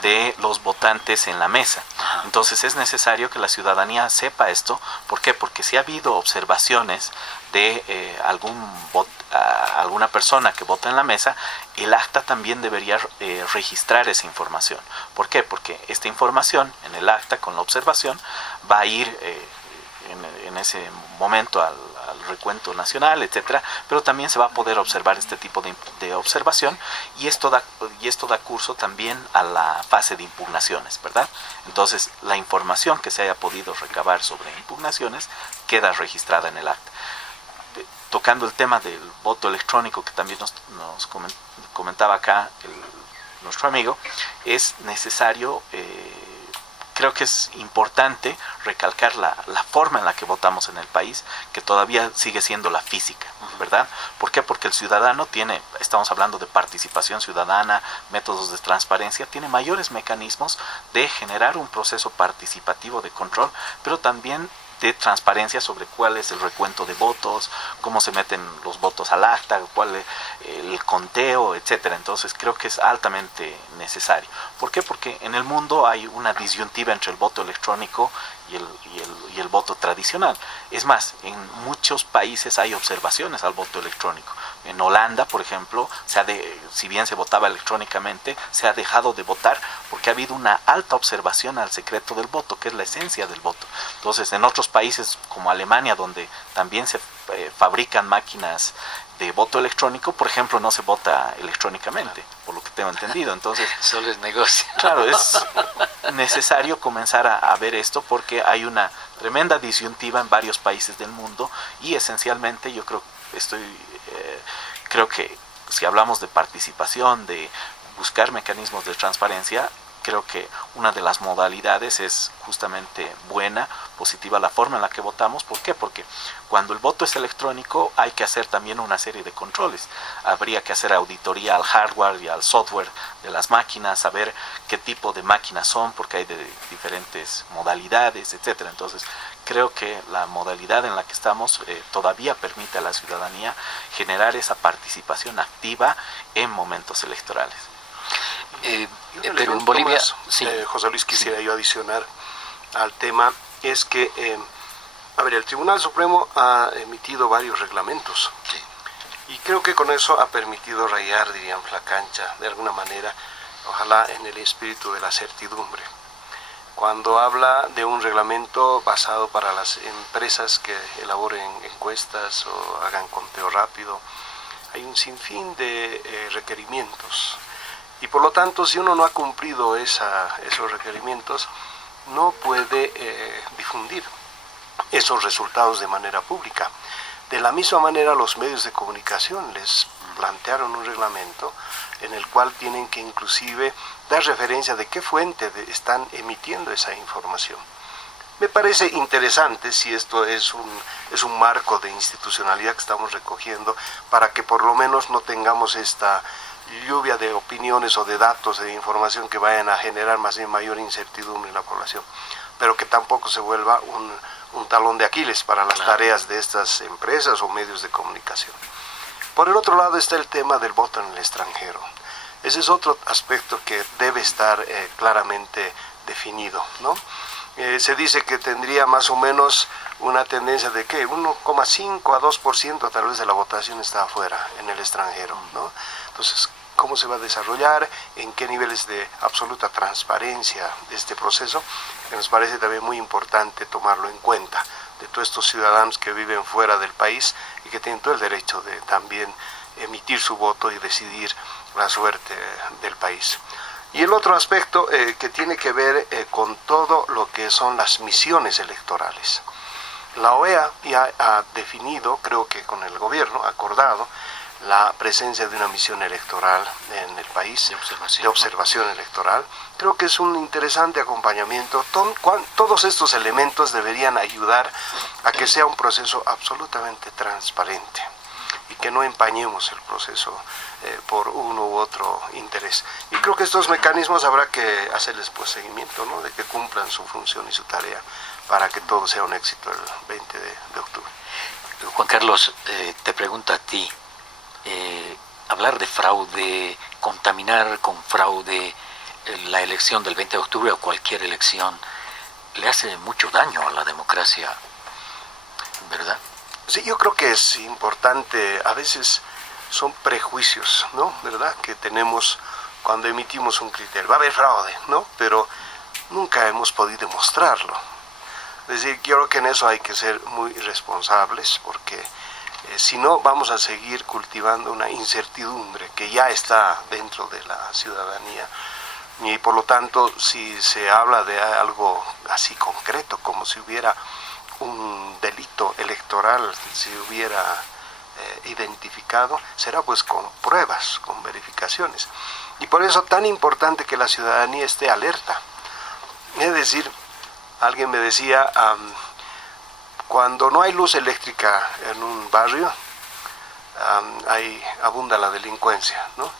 de los votantes en la mesa. Entonces es necesario que la ciudadanía sepa esto. ¿Por qué? Porque si ha habido observaciones de alguna persona que vota en la mesa, el acta también debería registrar esa información. ¿Por qué? Porque esta información en el acta con la observación va a ir en ese momento al recuento nacional, etcétera, pero también se va a poder observar este tipo de observación y esto da curso también a la fase de impugnaciones, ¿verdad? Entonces, la información que se haya podido recabar sobre impugnaciones queda registrada en el acta. Tocando el tema del voto electrónico que también nos comentaba acá nuestro amigo, es necesario creo que es importante recalcar la forma en la que votamos en el país, que todavía sigue siendo la física, ¿verdad? ¿Por qué? Porque el ciudadano estamos hablando de participación ciudadana, métodos de transparencia, tiene mayores mecanismos de generar un proceso participativo de control, pero también de transparencia sobre cuál es el recuento de votos, cómo se meten los votos al acta, cuál es el conteo, etcétera. Entonces creo que es altamente necesario. ¿Por qué? Porque en el mundo hay una disyuntiva entre el voto electrónico y el voto tradicional. Es más, en muchos países hay observaciones al voto electrónico. En Holanda, por ejemplo, si bien se votaba electrónicamente, se ha dejado de votar porque ha habido una alta observación al secreto del voto, que es la esencia del voto. Entonces, en otros países como Alemania, donde también se fabrican máquinas de voto electrónico, por ejemplo, no se vota electrónicamente, por lo que tengo entendido. Entonces, solo es negocio. Claro, es necesario comenzar a ver esto porque hay una tremenda disyuntiva en varios países del mundo y esencialmente yo creo que si hablamos de participación, de buscar mecanismos de transparencia, creo que una de las modalidades es justamente buena, positiva la forma en la que votamos. ¿Por qué? Porque cuando el voto es electrónico hay que hacer también una serie de controles. Habría que hacer auditoría al hardware y al software de las máquinas, saber qué tipo de máquinas son, porque hay de diferentes modalidades, etcétera. Entonces, creo que la modalidad en la que estamos todavía permite a la ciudadanía generar esa participación activa en momentos electorales. Pero en Bolivia, sí. José Luis, quisiera yo adicionar al tema, es que, el Tribunal Supremo ha emitido varios reglamentos, sí, y creo que con eso ha permitido rayar, diríamos, la cancha, de alguna manera, ojalá en el espíritu de la certidumbre. Cuando habla de un reglamento basado para las empresas que elaboren encuestas o hagan conteo rápido, hay un sinfín de requerimientos. Y por lo tanto, si uno no ha cumplido esos requerimientos, no puede difundir esos resultados de manera pública. De la misma manera, los medios de comunicación les plantearon un reglamento en el cual tienen que inclusive dar referencia de qué fuente están emitiendo esa información. Me parece interesante si esto es un marco de institucionalidad que estamos recogiendo para que por lo menos no tengamos esta lluvia de opiniones o de datos, de información que vayan a generar más bien mayor incertidumbre en la población, pero que tampoco se vuelva un talón de Aquiles para las tareas de estas empresas o medios de comunicación. Por el otro lado está el tema del voto en el extranjero. Ese es otro aspecto que debe estar claramente definido, ¿no? Se dice que tendría más o menos una tendencia de que 1,5 a 2% tal vez de la votación está afuera, en el extranjero, ¿no? Entonces, ¿cómo se va a desarrollar? ¿En qué niveles de absoluta transparencia de este proceso? Que nos parece también muy importante tomarlo en cuenta, de todos estos ciudadanos que viven fuera del país y que tienen todo el derecho de también emitir su voto y decidir la suerte del país. Y el otro aspecto que tiene que ver con todo lo que son las misiones electorales. La OEA ya ha definido, creo que con el gobierno, acordado, la presencia de una misión electoral en el país, de observación electoral. Creo que es un interesante acompañamiento. Todos estos elementos deberían ayudar a que sea un proceso absolutamente transparente y que no empañemos el proceso por uno u otro interés. Y creo que estos mecanismos habrá que hacerles pues seguimiento, ¿no? De que cumplan su función y su tarea para que todo sea un éxito el 20 de octubre. Juan Carlos, te pregunto a ti, hablar de fraude, contaminar con fraude la elección del 20 de octubre o cualquier elección, le hace mucho daño a la democracia, ¿verdad? Sí, yo creo que es importante, a veces son prejuicios, ¿no? ¿Verdad? Que tenemos cuando emitimos un criterio. Va a haber fraude, ¿no? Pero nunca hemos podido demostrarlo. Es decir, yo creo que en eso hay que ser muy responsables, porque si no vamos a seguir cultivando una incertidumbre que ya está dentro de la ciudadanía. Y por lo tanto, si se habla de algo así concreto, como si hubiera un delito electoral, si hubiera identificado, será pues con pruebas, con verificaciones. Y por eso tan importante que la ciudadanía esté alerta. Es decir, alguien me decía, cuando no hay luz eléctrica en un barrio, abunda la delincuencia, ¿no?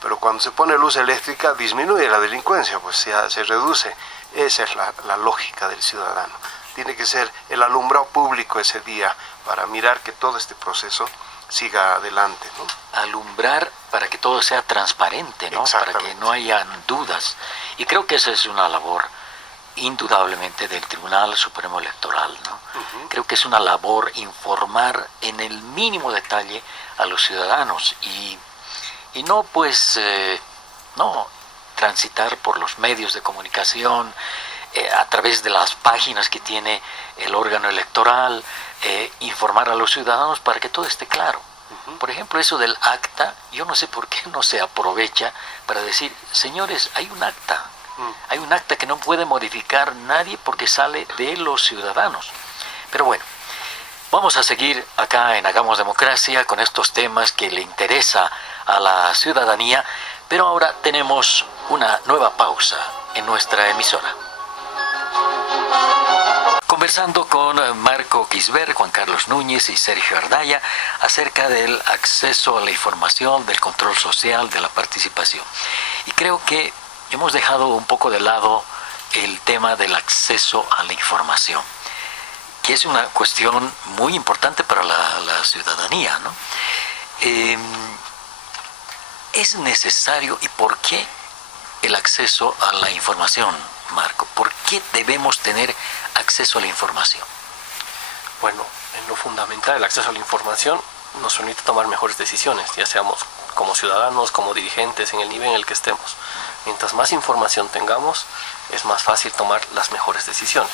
Pero cuando se pone luz eléctrica disminuye la delincuencia, pues se reduce. Esa es la lógica del ciudadano. Tiene que ser el alumbrado público ese día para mirar que todo este proceso siga adelante, ¿no? Alumbrar para que todo sea transparente, ¿no? Para que no hayan dudas. Y creo que esa es una labor indudablemente del Tribunal Supremo Electoral, ¿no? Creo que es una labor informar en el mínimo detalle a los ciudadanos y no pues no transitar por los medios de comunicación a través de las páginas que tiene el órgano electoral, informar a los ciudadanos para que todo esté claro. Por ejemplo, eso del acta, yo no sé por qué no se aprovecha para decir, señores, hay un acta que no puede modificar nadie porque sale de los ciudadanos. Pero bueno, vamos a seguir acá en Hagamos Democracia con estos temas que le interesa a la ciudadanía, pero ahora tenemos una nueva pausa en nuestra emisora. Conversando con Marco Quisver, Juan Carlos Núñez y Sergio Ardaya acerca del acceso a la información, del control social, de la participación. Y creo que hemos dejado un poco de lado el tema del acceso a la información, que es una cuestión muy importante para la ciudadanía, ¿no? ¿Es necesario y por qué el acceso a la información, Marco? ¿Por qué debemos tener acceso a la información? Bueno, en lo fundamental, el acceso a la información nos permite tomar mejores decisiones, ya seamos como ciudadanos, como dirigentes, en el nivel en el que estemos. Mientras más información tengamos, es más fácil tomar las mejores decisiones.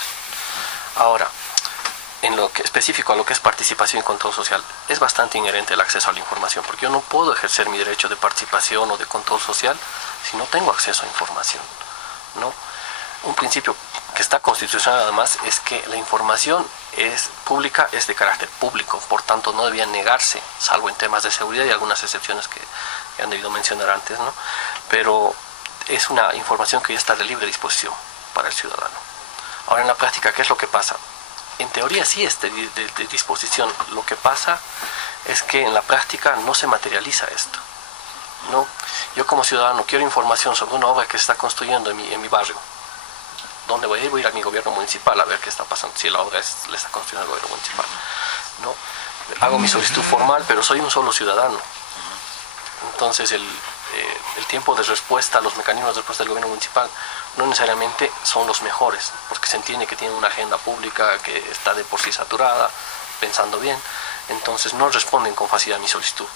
Ahora, en lo que específico a lo que es participación y control social, es bastante inherente el acceso a la información, porque yo no puedo ejercer mi derecho de participación o de control social si no tengo acceso a información, ¿no? Un principio que está constitucional además es que la información es pública, es de carácter público, por tanto no debía negarse, salvo en temas de seguridad y algunas excepciones que han debido mencionar antes, ¿no? Pero es una información que ya está de libre disposición para el ciudadano. Ahora, en la práctica, ¿qué es lo que pasa? En teoría sí es de disposición. Lo que pasa es que en la práctica no se materializa esto. ¿no? Yo como ciudadano quiero información sobre una obra que se está construyendo en mi barrio. ¿Dónde voy a ir? Voy a ir a mi gobierno municipal a ver qué está pasando, si la obra le está construyendo el gobierno municipal, ¿no? Hago mi solicitud formal, pero soy un solo ciudadano. Entonces el tiempo de respuesta, los mecanismos de respuesta del gobierno municipal no necesariamente son los mejores, porque se entiende que tiene una agenda pública que está de por sí saturada, pensando bien, entonces no responden con facilidad a mi solicitud.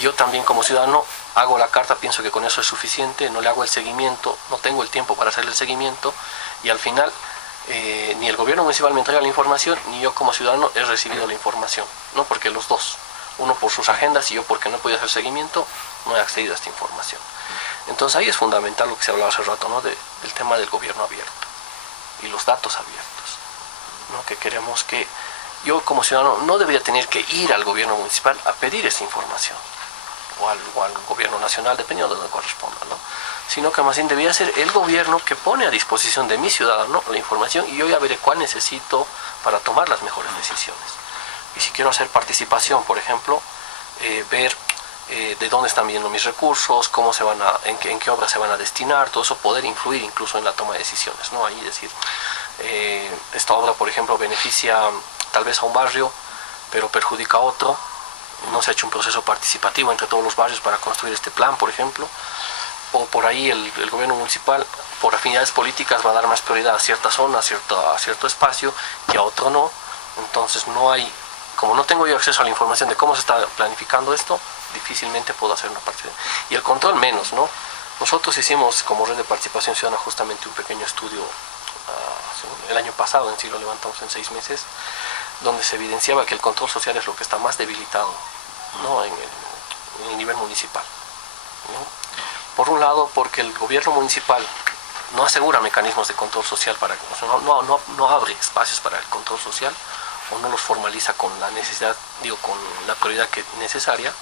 Yo también como ciudadano hago la carta, pienso que con eso es suficiente, no le hago el seguimiento, no tengo el tiempo para hacerle el seguimiento, y al final ni el gobierno municipal me entrega la información, ni yo como ciudadano he recibido la información, ¿no? Porque los dos, uno por sus agendas y yo porque no he podido hacer seguimiento, no he accedido a esta información. Entonces ahí es fundamental lo que se hablaba hace rato, ¿no? Del tema del gobierno abierto y los datos abiertos, ¿no? Que queremos que yo como ciudadano no debería tener que ir al gobierno municipal a pedir esta información, o al gobierno nacional, dependiendo de donde corresponda, ¿no? Sino que más bien debería ser el gobierno que pone a disposición de mi ciudadano la información y yo ya veré cuál necesito para tomar las mejores decisiones. Y si quiero hacer participación, por ejemplo, ver de dónde están viniendo mis recursos, cómo en qué obras se van a destinar, todo eso, poder influir incluso en la toma de decisiones, ¿no? Ahí decir, esta obra, por ejemplo, beneficia tal vez a un barrio, pero perjudica a otro. No se ha hecho un proceso participativo entre todos los barrios para construir este plan, por ejemplo. O por ahí el gobierno municipal, por afinidades políticas, va a dar más prioridad a cierta zona, a cierto espacio, y a otro no. Entonces no hay, como no tengo yo acceso a la información de cómo se está planificando esto, difícilmente puedo hacer una parte. Y el control menos, ¿no? Nosotros hicimos como Red de Participación Ciudadana justamente un pequeño estudio el año pasado, en sí lo levantamos en 6 meses, donde se evidenciaba que el control social es lo que está más debilitado, ¿no? en el nivel municipal, ¿no? Por un lado, porque el gobierno municipal no asegura mecanismos de control social, no abre espacios para el control social, o no los formaliza con la necesidad, con la prioridad necesaria,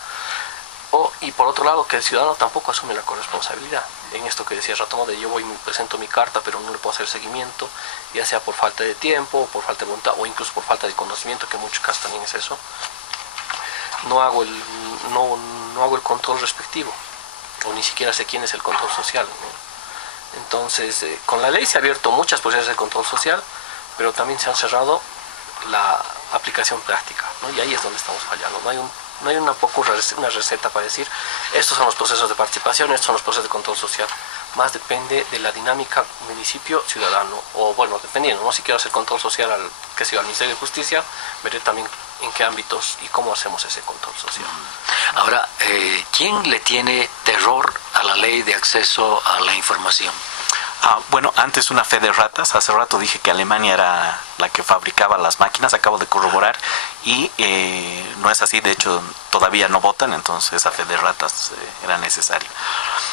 y por otro lado, que el ciudadano tampoco asume la corresponsabilidad. En esto que decía Rato, de yo voy y presento mi carta, pero no le puedo hacer seguimiento, ya sea por falta de tiempo, por falta de voluntad, o incluso por falta de conocimiento, que en muchos casos también es eso. No hago el control respectivo, o ni siquiera sé quién es el control social, ¿no? Entonces, con la ley se ha abierto muchas posibilidades de control social, pero también se han cerrado la aplicación práctica, ¿no? Y ahí es donde estamos fallando. No hay una receta para decir, estos son los procesos de participación, estos son los procesos de control social. Más depende de la dinámica municipio-ciudadano, o bueno, dependiendo, ¿no? Si quiero hacer control social al Ministerio de Justicia, veré también en qué ámbitos y cómo hacemos ese control social. Ahora, ¿quién le tiene terror a la ley de acceso a la información? Bueno, antes una fe de ratas. Hace rato dije que Alemania era la que fabricaba las máquinas, acabo de corroborar, y no es así. De hecho, todavía no votan, entonces esa fe de ratas era necesaria.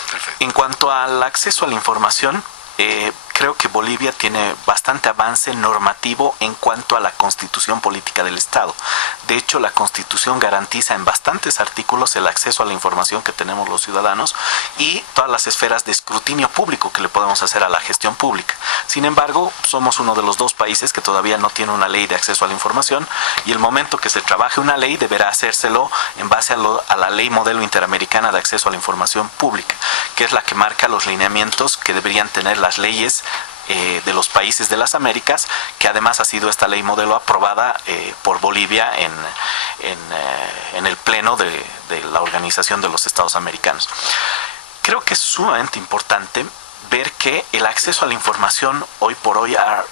Perfecto. En cuanto al acceso a la información, creo que Bolivia tiene bastante avance normativo en cuanto a la constitución política del Estado. De hecho, la Constitución garantiza en bastantes artículos el acceso a la información que tenemos los ciudadanos y todas las esferas de escrutinio público que le podemos hacer a la gestión pública. Sin embargo, somos uno de los 2 países que todavía no tiene una ley de acceso a la información, y el momento que se trabaje una ley deberá hacérselo en base a la Ley Modelo Interamericana de Acceso a la Información Pública, que es la que marca los lineamientos que deberían tener las leyes de los países de las Américas, que además ha sido esta ley modelo aprobada por Bolivia en el pleno de la Organización de los Estados Americanos. Creo que es sumamente importante ver que el acceso a la información hoy por hoy ha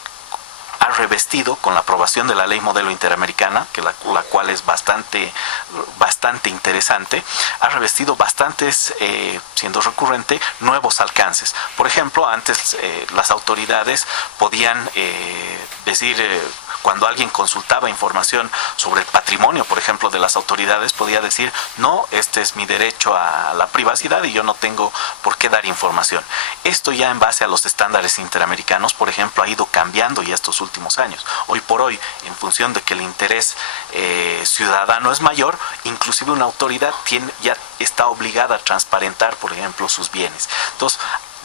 revestido, con la aprobación de la Ley Modelo Interamericana, que la cual es bastante interesante, ha revestido bastantes, siendo recurrente, nuevos alcances. Por ejemplo, antes las autoridades podían decir, cuando alguien consultaba información sobre el patrimonio, por ejemplo, de las autoridades, podía decir, no, este es mi derecho a la privacidad y yo no tengo por qué dar información. Esto ya en base a los estándares interamericanos, por ejemplo, ha ido cambiando ya estos últimos años. Hoy por hoy, en función de que el interés ciudadano es mayor, inclusive una autoridad ya está obligada a transparentar, por ejemplo, sus bienes. Entonces,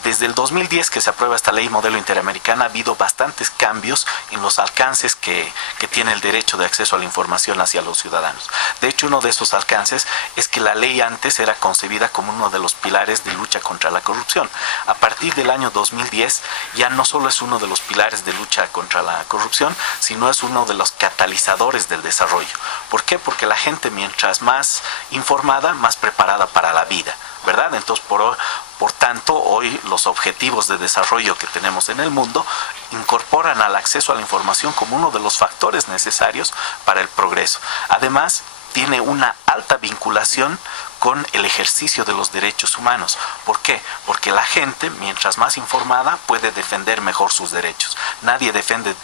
Desde el 2010 que se aprueba esta ley modelo interamericana ha habido bastantes cambios en los alcances que tiene el derecho de acceso a la información hacia los ciudadanos. De hecho, uno de esos alcances es que la ley antes era concebida como uno de los pilares de lucha contra la corrupción. A partir del año 2010 ya no solo es uno de los pilares de lucha contra la corrupción, sino es uno de los catalizadores del desarrollo. ¿Por qué? Porque la gente, mientras más informada, más preparada para la vida, ¿verdad? Entonces, por tanto, hoy los objetivos de desarrollo que tenemos en el mundo incorporan al acceso a la información como uno de los factores necesarios para el progreso. Además, tiene una alta vinculación con el ejercicio de los derechos humanos. ¿Por qué? Porque la gente, mientras más informada, puede defender mejor sus derechos. Nadie defiende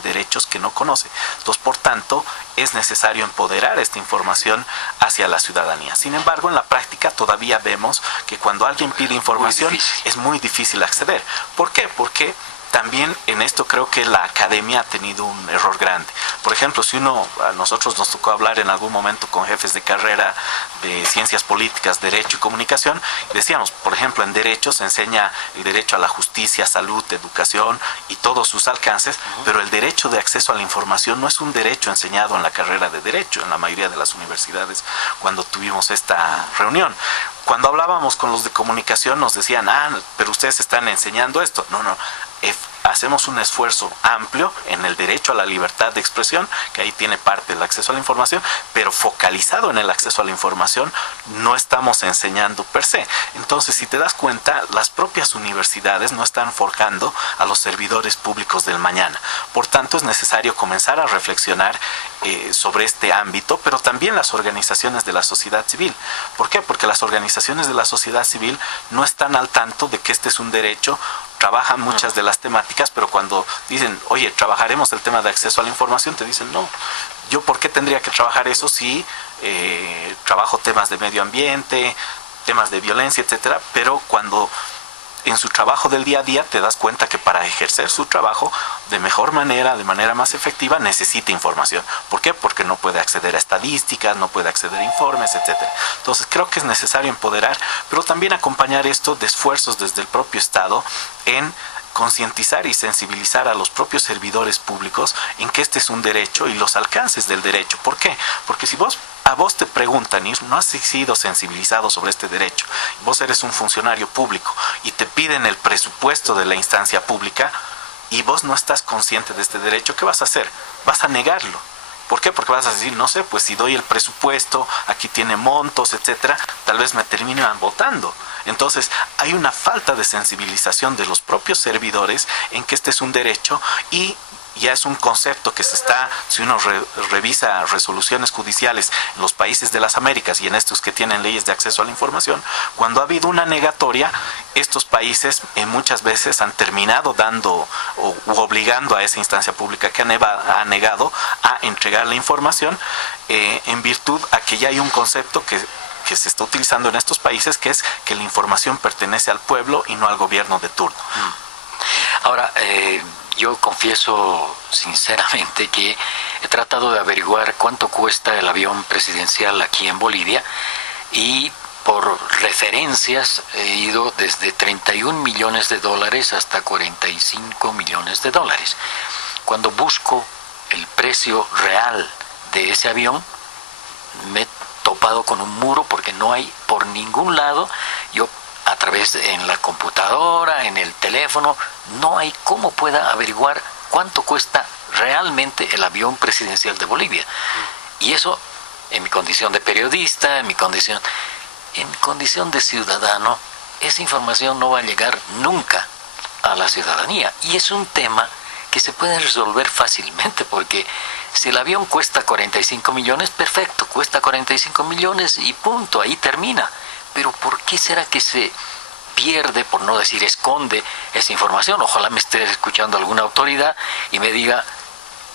derechos que no conoce. Entonces, por tanto, es necesario empoderar esta información hacia la ciudadanía. Sin embargo, en la práctica todavía vemos que cuando alguien pide información es muy difícil acceder. ¿Por qué? Porque también en esto creo que la academia ha tenido un error grande. Por ejemplo, a nosotros nos tocó hablar en algún momento con jefes de carrera de ciencias políticas, derecho y comunicación, y decíamos, por ejemplo, en derecho se enseña el derecho a la justicia, salud, educación y todos sus alcances, pero el derecho de acceso a la información no es un derecho enseñado en la carrera de derecho, en la mayoría de las universidades, cuando tuvimos esta reunión. Cuando hablábamos con los de comunicación nos decían, pero ustedes están enseñando esto. No, hacemos un esfuerzo amplio en el derecho a la libertad de expresión, que ahí tiene parte del acceso a la información, pero focalizado en el acceso a la información, no estamos enseñando per se. Entonces, si te das cuenta, las propias universidades no están forjando a los servidores públicos del mañana. Por tanto, es necesario comenzar a reflexionar sobre este ámbito, pero también las organizaciones de la sociedad civil. ¿Por qué? Porque las organizaciones de la sociedad civil no están al tanto de que este es un derecho, trabajan muchas de las temáticas, pero cuando dicen, oye, trabajaremos el tema de acceso a la información, te dicen, no, ¿yo por qué tendría que trabajar eso si trabajo temas de medio ambiente, temas de violencia, etcétera? Pero cuando en su trabajo del día a día te das cuenta que para ejercer su trabajo de mejor manera, de manera más efectiva, necesita información. ¿Por qué? Porque no puede acceder a estadísticas, no puede acceder a informes, etcétera. Entonces creo que es necesario empoderar, pero también acompañar esto de esfuerzos desde el propio Estado en concientizar y sensibilizar a los propios servidores públicos en que este es un derecho y los alcances del derecho. ¿Por qué? Porque si a vos te preguntan y no has sido sensibilizado sobre este derecho, vos eres un funcionario público y te piden el presupuesto de la instancia pública y vos no estás consciente de este derecho, ¿qué vas a hacer? Vas a negarlo. ¿Por qué? Porque vas a decir, no sé, pues si doy el presupuesto, aquí tiene montos, etcétera, tal vez me terminen votando. Entonces, hay una falta de sensibilización de los propios servidores en que este es un derecho y ya es un concepto que si uno revisa resoluciones judiciales en los países de las Américas y en estos que tienen leyes de acceso a la información, cuando ha habido una negatoria, estos países muchas veces han terminado dando u obligando a esa instancia pública que ha negado a entregar la información en virtud a que ya hay un concepto que se está utilizando en estos países, que es que la información pertenece al pueblo y no al gobierno de turno. Ahora, yo confieso sinceramente que he tratado de averiguar cuánto cuesta el avión presidencial aquí en Bolivia y por referencias he ido desde 31 millones de dólares hasta 45 millones de dólares. Cuando busco el precio real de ese avión, me he topado con un muro porque no hay por ningún lado. Yo a través en la computadora, en el teléfono, no hay cómo pueda averiguar cuánto cuesta realmente el avión presidencial de Bolivia. Y eso, en mi condición de periodista, en mi condición de ciudadano, esa información no va a llegar nunca a la ciudadanía. Y es un tema que se puede resolver fácilmente, porque si el avión cuesta 45 millones, perfecto, cuesta 45 millones y punto, ahí termina. Pero ¿por qué será que se pierde, por no decir esconde, esa información? Ojalá me esté escuchando alguna autoridad y me diga,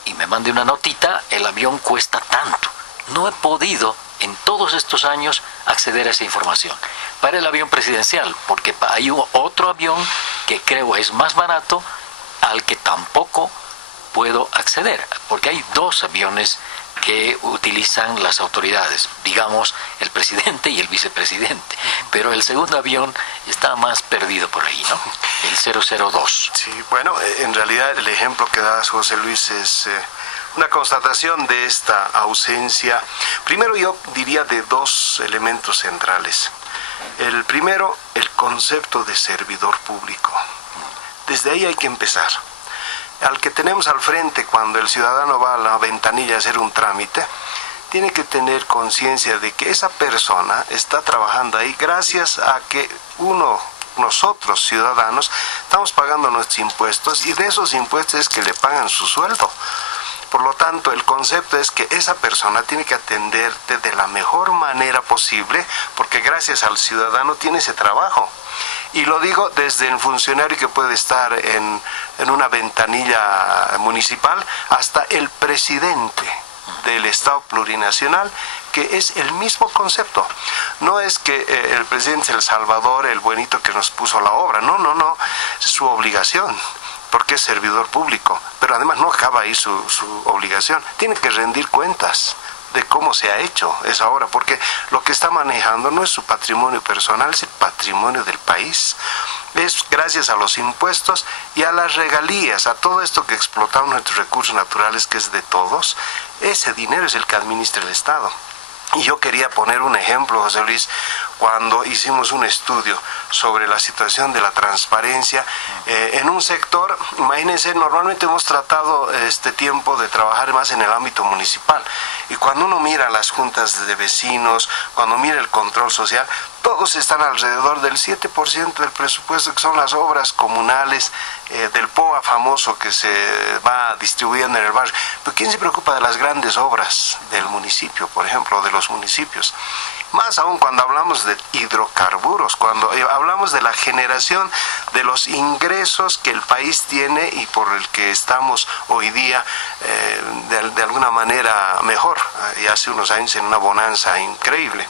y me mande una notita, el avión cuesta tanto. No he podido en todos estos años acceder a esa información. Para el avión presidencial, porque hay otro avión que creo es más barato, al que tampoco puedo acceder, porque hay dos aviones que utilizan las autoridades, digamos el presidente y el vicepresidente, pero el segundo avión está más perdido por ahí, ¿no? El 002. Sí, bueno, en realidad el ejemplo que das, José Luis, es una constatación de esta ausencia. Primero yo diría de dos elementos centrales. El primero, el concepto de servidor público. Desde ahí hay que empezar. Al que tenemos al frente cuando el ciudadano va a la ventanilla a hacer un trámite, tiene que tener conciencia de que esa persona está trabajando ahí gracias a que nosotros ciudadanos estamos pagando nuestros impuestos y de esos impuestos es que le pagan su sueldo. Por lo tanto, el concepto es que esa persona tiene que atenderte de la mejor manera posible porque gracias al ciudadano tiene ese trabajo. Y lo digo desde el funcionario que puede estar en una ventanilla municipal hasta el presidente del Estado plurinacional, que es el mismo concepto. No es que el presidente de El Salvador, el buenito que nos puso la obra, no, es su obligación, porque es servidor público, pero además no acaba ahí su obligación, tiene que rendir cuentas de cómo se ha hecho esa obra, porque lo que está manejando no es su patrimonio personal, es el patrimonio del país. Es gracias a los impuestos y a las regalías, a todo esto que explotamos nuestros recursos naturales, que es de todos, ese dinero es el que administra el Estado. Y yo quería poner un ejemplo, José Luis, cuando hicimos un estudio sobre la situación de la transparencia en un sector. Imagínense, normalmente hemos tratado este tiempo de trabajar más en el ámbito municipal, y cuando uno mira las juntas de vecinos, cuando mira el control social, todos están alrededor del 7% del presupuesto, que son las obras comunales, del POA famoso que se va distribuyendo en el barrio. Pero ¿quién se preocupa de las grandes obras del municipio, por ejemplo, de los municipios? Más aún cuando hablamos de hidrocarburos, cuando hablamos de la generación de los ingresos que el país tiene y por el que estamos hoy día de alguna manera mejor, y hace unos años en una bonanza increíble.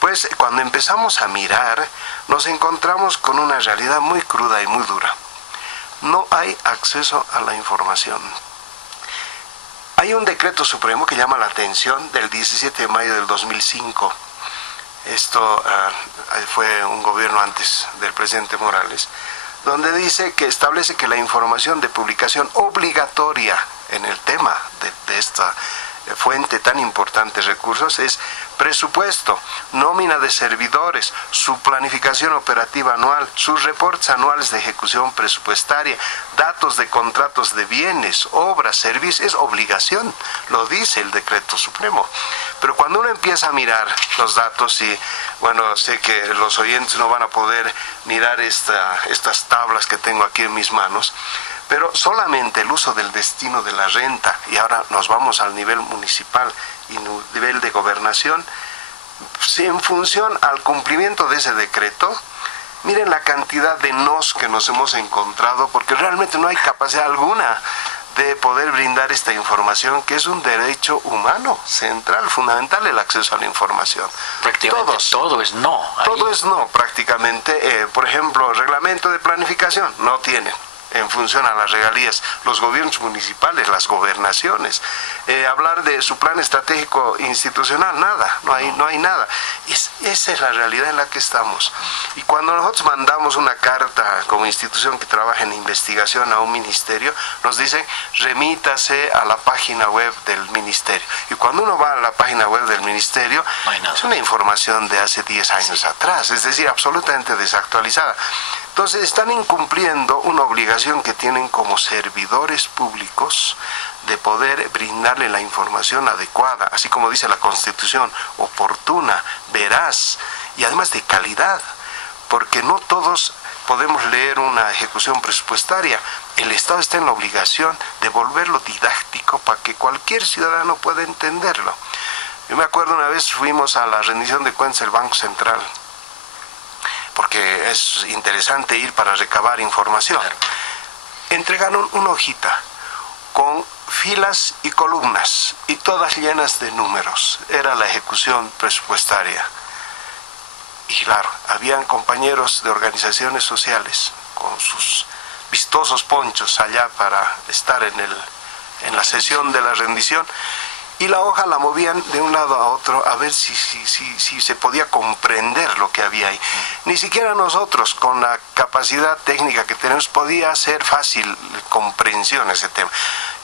Pues cuando empezamos a mirar, nos encontramos con una realidad muy cruda y muy dura. No hay acceso a la información. Hay un decreto supremo que llama la atención del 17 de mayo del 2005. Esto fue un gobierno antes del presidente Morales, donde dice que establece que la información de publicación obligatoria en el tema de esta fuente tan importante de recursos es presupuesto, nómina de servidores, su planificación operativa anual, sus reportes anuales de ejecución presupuestaria, datos de contratos de bienes, obras, servicios. Es obligación, lo dice el decreto supremo. Pero cuando uno empieza a mirar los datos, y bueno, sé que los oyentes no van a poder mirar estas tablas que tengo aquí en mis manos, pero solamente el uso del destino de la renta, y ahora nos vamos al nivel municipal y nivel de gobernación, si en función al cumplimiento de ese decreto, miren la cantidad de nos que nos hemos encontrado, porque realmente no hay capacidad alguna de poder brindar esta información, que es un derecho humano central, fundamental, el acceso a la información. Prácticamente todo es no. Todo es no, prácticamente. Por ejemplo, reglamento de planificación, no tienen. En función a las regalías, los gobiernos municipales, las gobernaciones. Hablar de su plan estratégico institucional, nada, no hay nada. Esa es la realidad en la que estamos. Y cuando nosotros mandamos una carta como institución que trabaja en investigación a un ministerio, nos dicen, remítase a la página web del ministerio. Y cuando uno va a la página web del ministerio, es una información de hace 10 años atrás, es decir, absolutamente desactualizada. Entonces están incumpliendo una obligación que tienen como servidores públicos de poder brindarle la información adecuada, así como dice la Constitución, oportuna, veraz y además de calidad, porque no todos podemos leer una ejecución presupuestaria. El Estado está en la obligación de volverlo didáctico para que cualquier ciudadano pueda entenderlo. Yo me acuerdo una vez fuimos a la rendición de cuentas del Banco Central, porque es interesante ir para recabar información. Entregaron una hojita con filas y columnas y todas llenas de números. Era la ejecución presupuestaria. Y claro, habían compañeros de organizaciones sociales con sus vistosos ponchos allá para estar en la sesión de la rendición, y la hoja la movían de un lado a otro a ver si se podía comprender lo que había ahí. Ni siquiera nosotros, con la capacidad técnica que tenemos, podía ser fácil comprensión ese tema.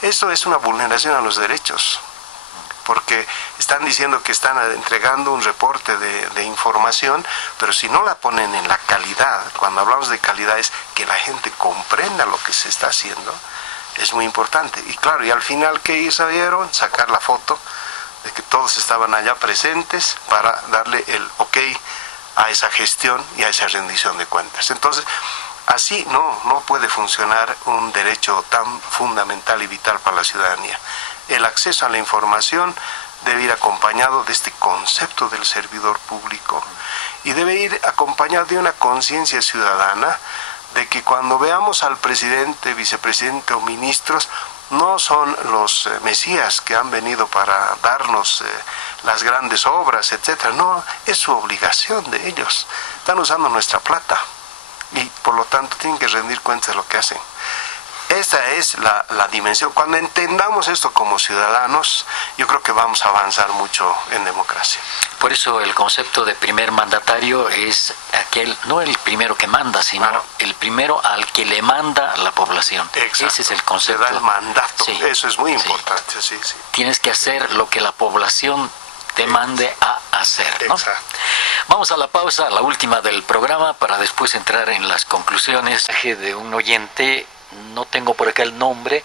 Esto es una vulneración a los derechos, porque están diciendo que están entregando un reporte de información, pero si no la ponen en la calidad, cuando hablamos de calidad es que la gente comprenda lo que se está haciendo, es muy importante. Y claro, y al final, ¿qué hicieron? Sacar la foto de que todos estaban allá presentes para darle el ok a esa gestión y a esa rendición de cuentas. Entonces, así no puede funcionar un derecho tan fundamental y vital para la ciudadanía. El acceso a la información debe ir acompañado de este concepto del servidor público y debe ir acompañado de una conciencia ciudadana de que cuando veamos al presidente, vicepresidente o ministros, no son los mesías que han venido para darnos las grandes obras, etcétera. No, es su obligación de ellos. Están usando nuestra plata y por lo tanto tienen que rendir cuentas de lo que hacen. Esa es la dimensión. Cuando entendamos esto como ciudadanos, yo creo que vamos a avanzar mucho en democracia. Por eso el concepto de primer mandatario es aquel, no el primero que manda, sino el primero al que le manda la población. Exacto. Ese es el concepto. Se da el mandato. Sí. Eso es muy importante. Sí. Tienes que hacer lo que la población te mande a hacer, ¿no? Exacto. Vamos a la pausa, la última del programa, para después entrar en las conclusiones de un oyente. No tengo por acá el nombre.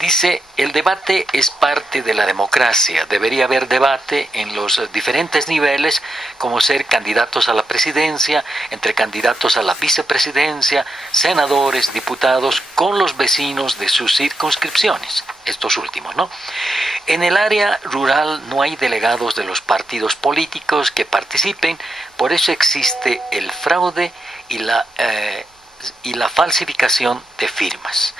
Dice: el debate es parte de la democracia. Debería haber debate en los diferentes niveles, como ser candidatos a la presidencia, entre candidatos a la vicepresidencia, senadores, diputados, con los vecinos de sus circunscripciones. Estos últimos, ¿no? En el área rural no hay delegados de los partidos políticos que participen, por eso existe el fraude y la falsificación de firmas.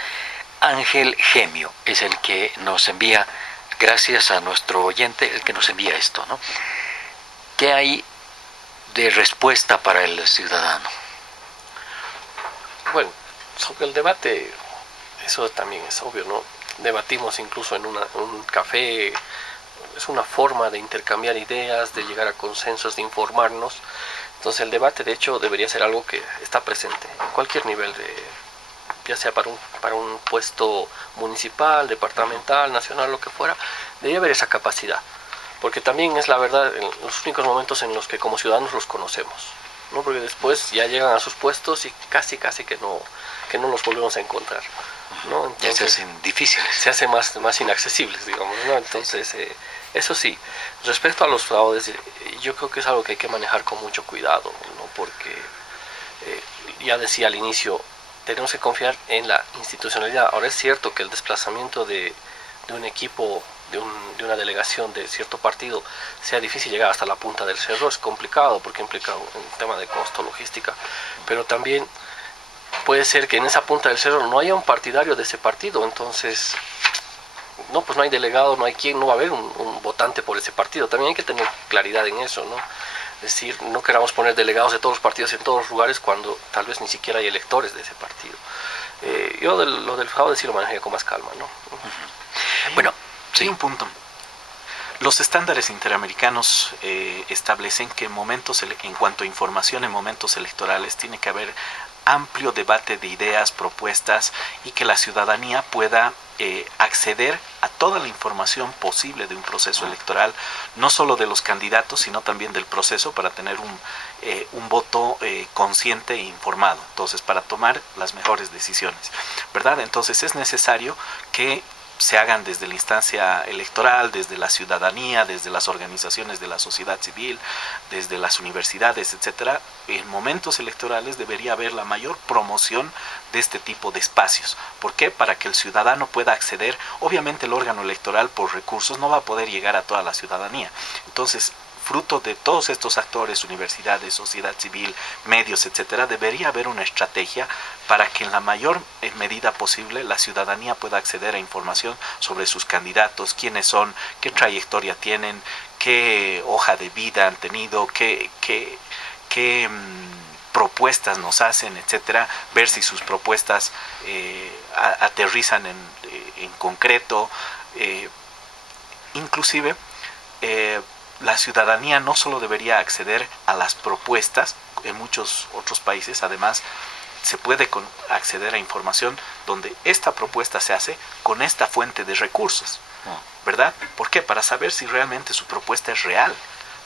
Ángel Gemio es el que nos envía, gracias a nuestro oyente, el que nos envía esto, ¿no? ¿Qué hay de respuesta para el ciudadano? Bueno, sobre el debate, eso también es obvio, ¿no? Debatimos incluso en un café, es una forma de intercambiar ideas, de llegar a consensos, de informarnos. Entonces el debate, de hecho, debería ser algo que está presente en cualquier nivel, ya sea para un puesto municipal, departamental, nacional, lo que fuera. Debería haber esa capacidad, porque también es la verdad los únicos momentos en los que como ciudadanos los conocemos, ¿no? Porque después ya llegan a sus puestos y casi que no los volvemos a encontrar, ¿no? Entonces, ya se hacen difíciles. Se hace más inaccesibles, digamos, ¿no? Entonces, eso sí, respecto a los fraudes, yo creo que es algo que hay que manejar con mucho cuidado, ¿no? Porque ya decía al inicio, tenemos que confiar en la institucionalidad. Ahora es cierto que el desplazamiento de un equipo, de una delegación de cierto partido, sea difícil llegar hasta la punta del cerro, es complicado porque implica un tema de costo, logística, pero también puede ser que en esa punta del cerro no haya un partidario de ese partido, entonces no hay delegado, no hay quien, no va a haber un votante por ese partido. También hay que tener claridad en eso, ¿no? Es decir, no queramos poner delegados de todos los partidos en todos los lugares cuando tal vez ni siquiera hay electores de ese partido. Yo lo del fraude sí lo manejaría con más calma, ¿no? Bueno, sí, un punto. Los estándares interamericanos establecen que en cuanto a información en momentos electorales tiene que haber amplio debate de ideas, propuestas, y que la ciudadanía pueda acceder a toda la información posible de un proceso electoral, no solo de los candidatos, sino también del proceso, para tener un voto consciente e informado, entonces para tomar las mejores decisiones, ¿verdad? Entonces es necesario que se hagan desde la instancia electoral, desde la ciudadanía, desde las organizaciones de la sociedad civil, desde las universidades, etcétera. En momentos electorales debería haber la mayor promoción de este tipo de espacios. ¿Por qué? Para que el ciudadano pueda acceder. Obviamente el órgano electoral por recursos no va a poder llegar a toda la ciudadanía. Entonces, fruto de todos estos actores, universidades, sociedad civil, medios, etcétera, debería haber una estrategia para que en la mayor medida posible la ciudadanía pueda acceder a información sobre sus candidatos, quiénes son, qué trayectoria tienen, qué hoja de vida han tenido, qué propuestas nos hacen, etcétera, ver si sus propuestas aterrizan en concreto. Inclusive, la ciudadanía no solo debería acceder a las propuestas, en muchos otros países además se puede acceder a información donde esta propuesta se hace con esta fuente de recursos, ¿verdad? ¿Por qué? Para saber si realmente su propuesta es real,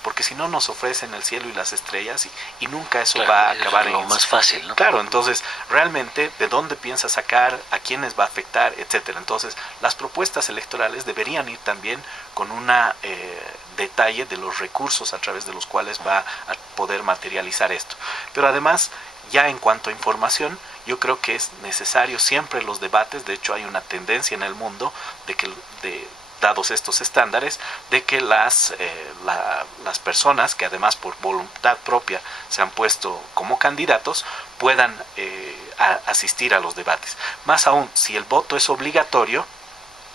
porque si no nos ofrecen el cielo y las estrellas y nunca eso va a acabar en lo más fácil, ¿no? Claro, entonces realmente de dónde piensa sacar, a quiénes va a afectar, etcétera. Entonces las propuestas electorales deberían ir también con una detalle de los recursos a través de los cuales va a poder materializar esto. Pero además, ya en cuanto a información, yo creo que es necesario siempre los debates. De hecho, hay una tendencia en el mundo dados estos estándares, de que las personas que además por voluntad propia se han puesto como candidatos puedan asistir a los debates. Más aún, si el voto es obligatorio,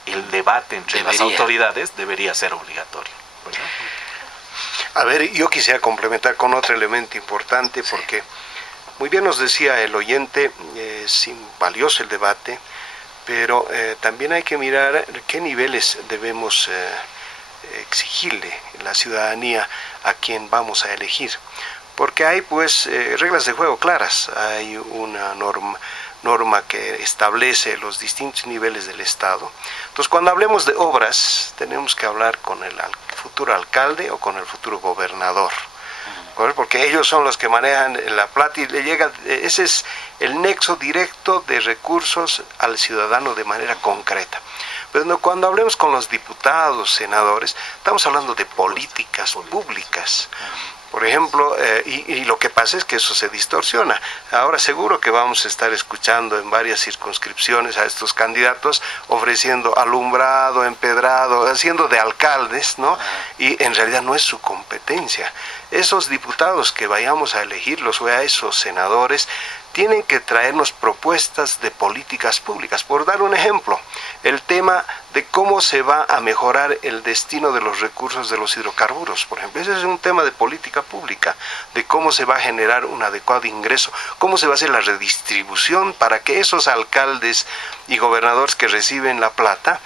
el debate entre las autoridades debería ser obligatorio, ¿verdad? A ver, yo quisiera complementar con otro elemento importante, porque muy bien nos decía el oyente, es valioso el debate, pero también hay que mirar qué niveles debemos exigirle la ciudadanía a quien vamos a elegir, porque hay pues reglas de juego claras. Hay una norma que establece los distintos niveles del Estado. Entonces, cuando hablemos de obras, tenemos que hablar con el futuro alcalde o con el futuro gobernador, porque ellos son los que manejan la plata y le llega, ese es el nexo directo de recursos al ciudadano de manera concreta. Pero cuando hablemos con los diputados, senadores, estamos hablando de políticas públicas. Por ejemplo, y lo que pasa es que eso se distorsiona. Ahora seguro que vamos a estar escuchando en varias circunscripciones a estos candidatos ofreciendo alumbrado, empedrado, haciendo de alcaldes, ¿no? Y en realidad no es su competencia. Esos diputados que vayamos a elegirlos o a esos senadores tienen que traernos propuestas de políticas públicas. Por dar un ejemplo, el tema de cómo se va a mejorar el destino de los recursos de los hidrocarburos, por ejemplo. Ese es un tema de política pública, de cómo se va a generar un adecuado ingreso, cómo se va a hacer la redistribución para que esos alcaldes y gobernadores que reciben la plata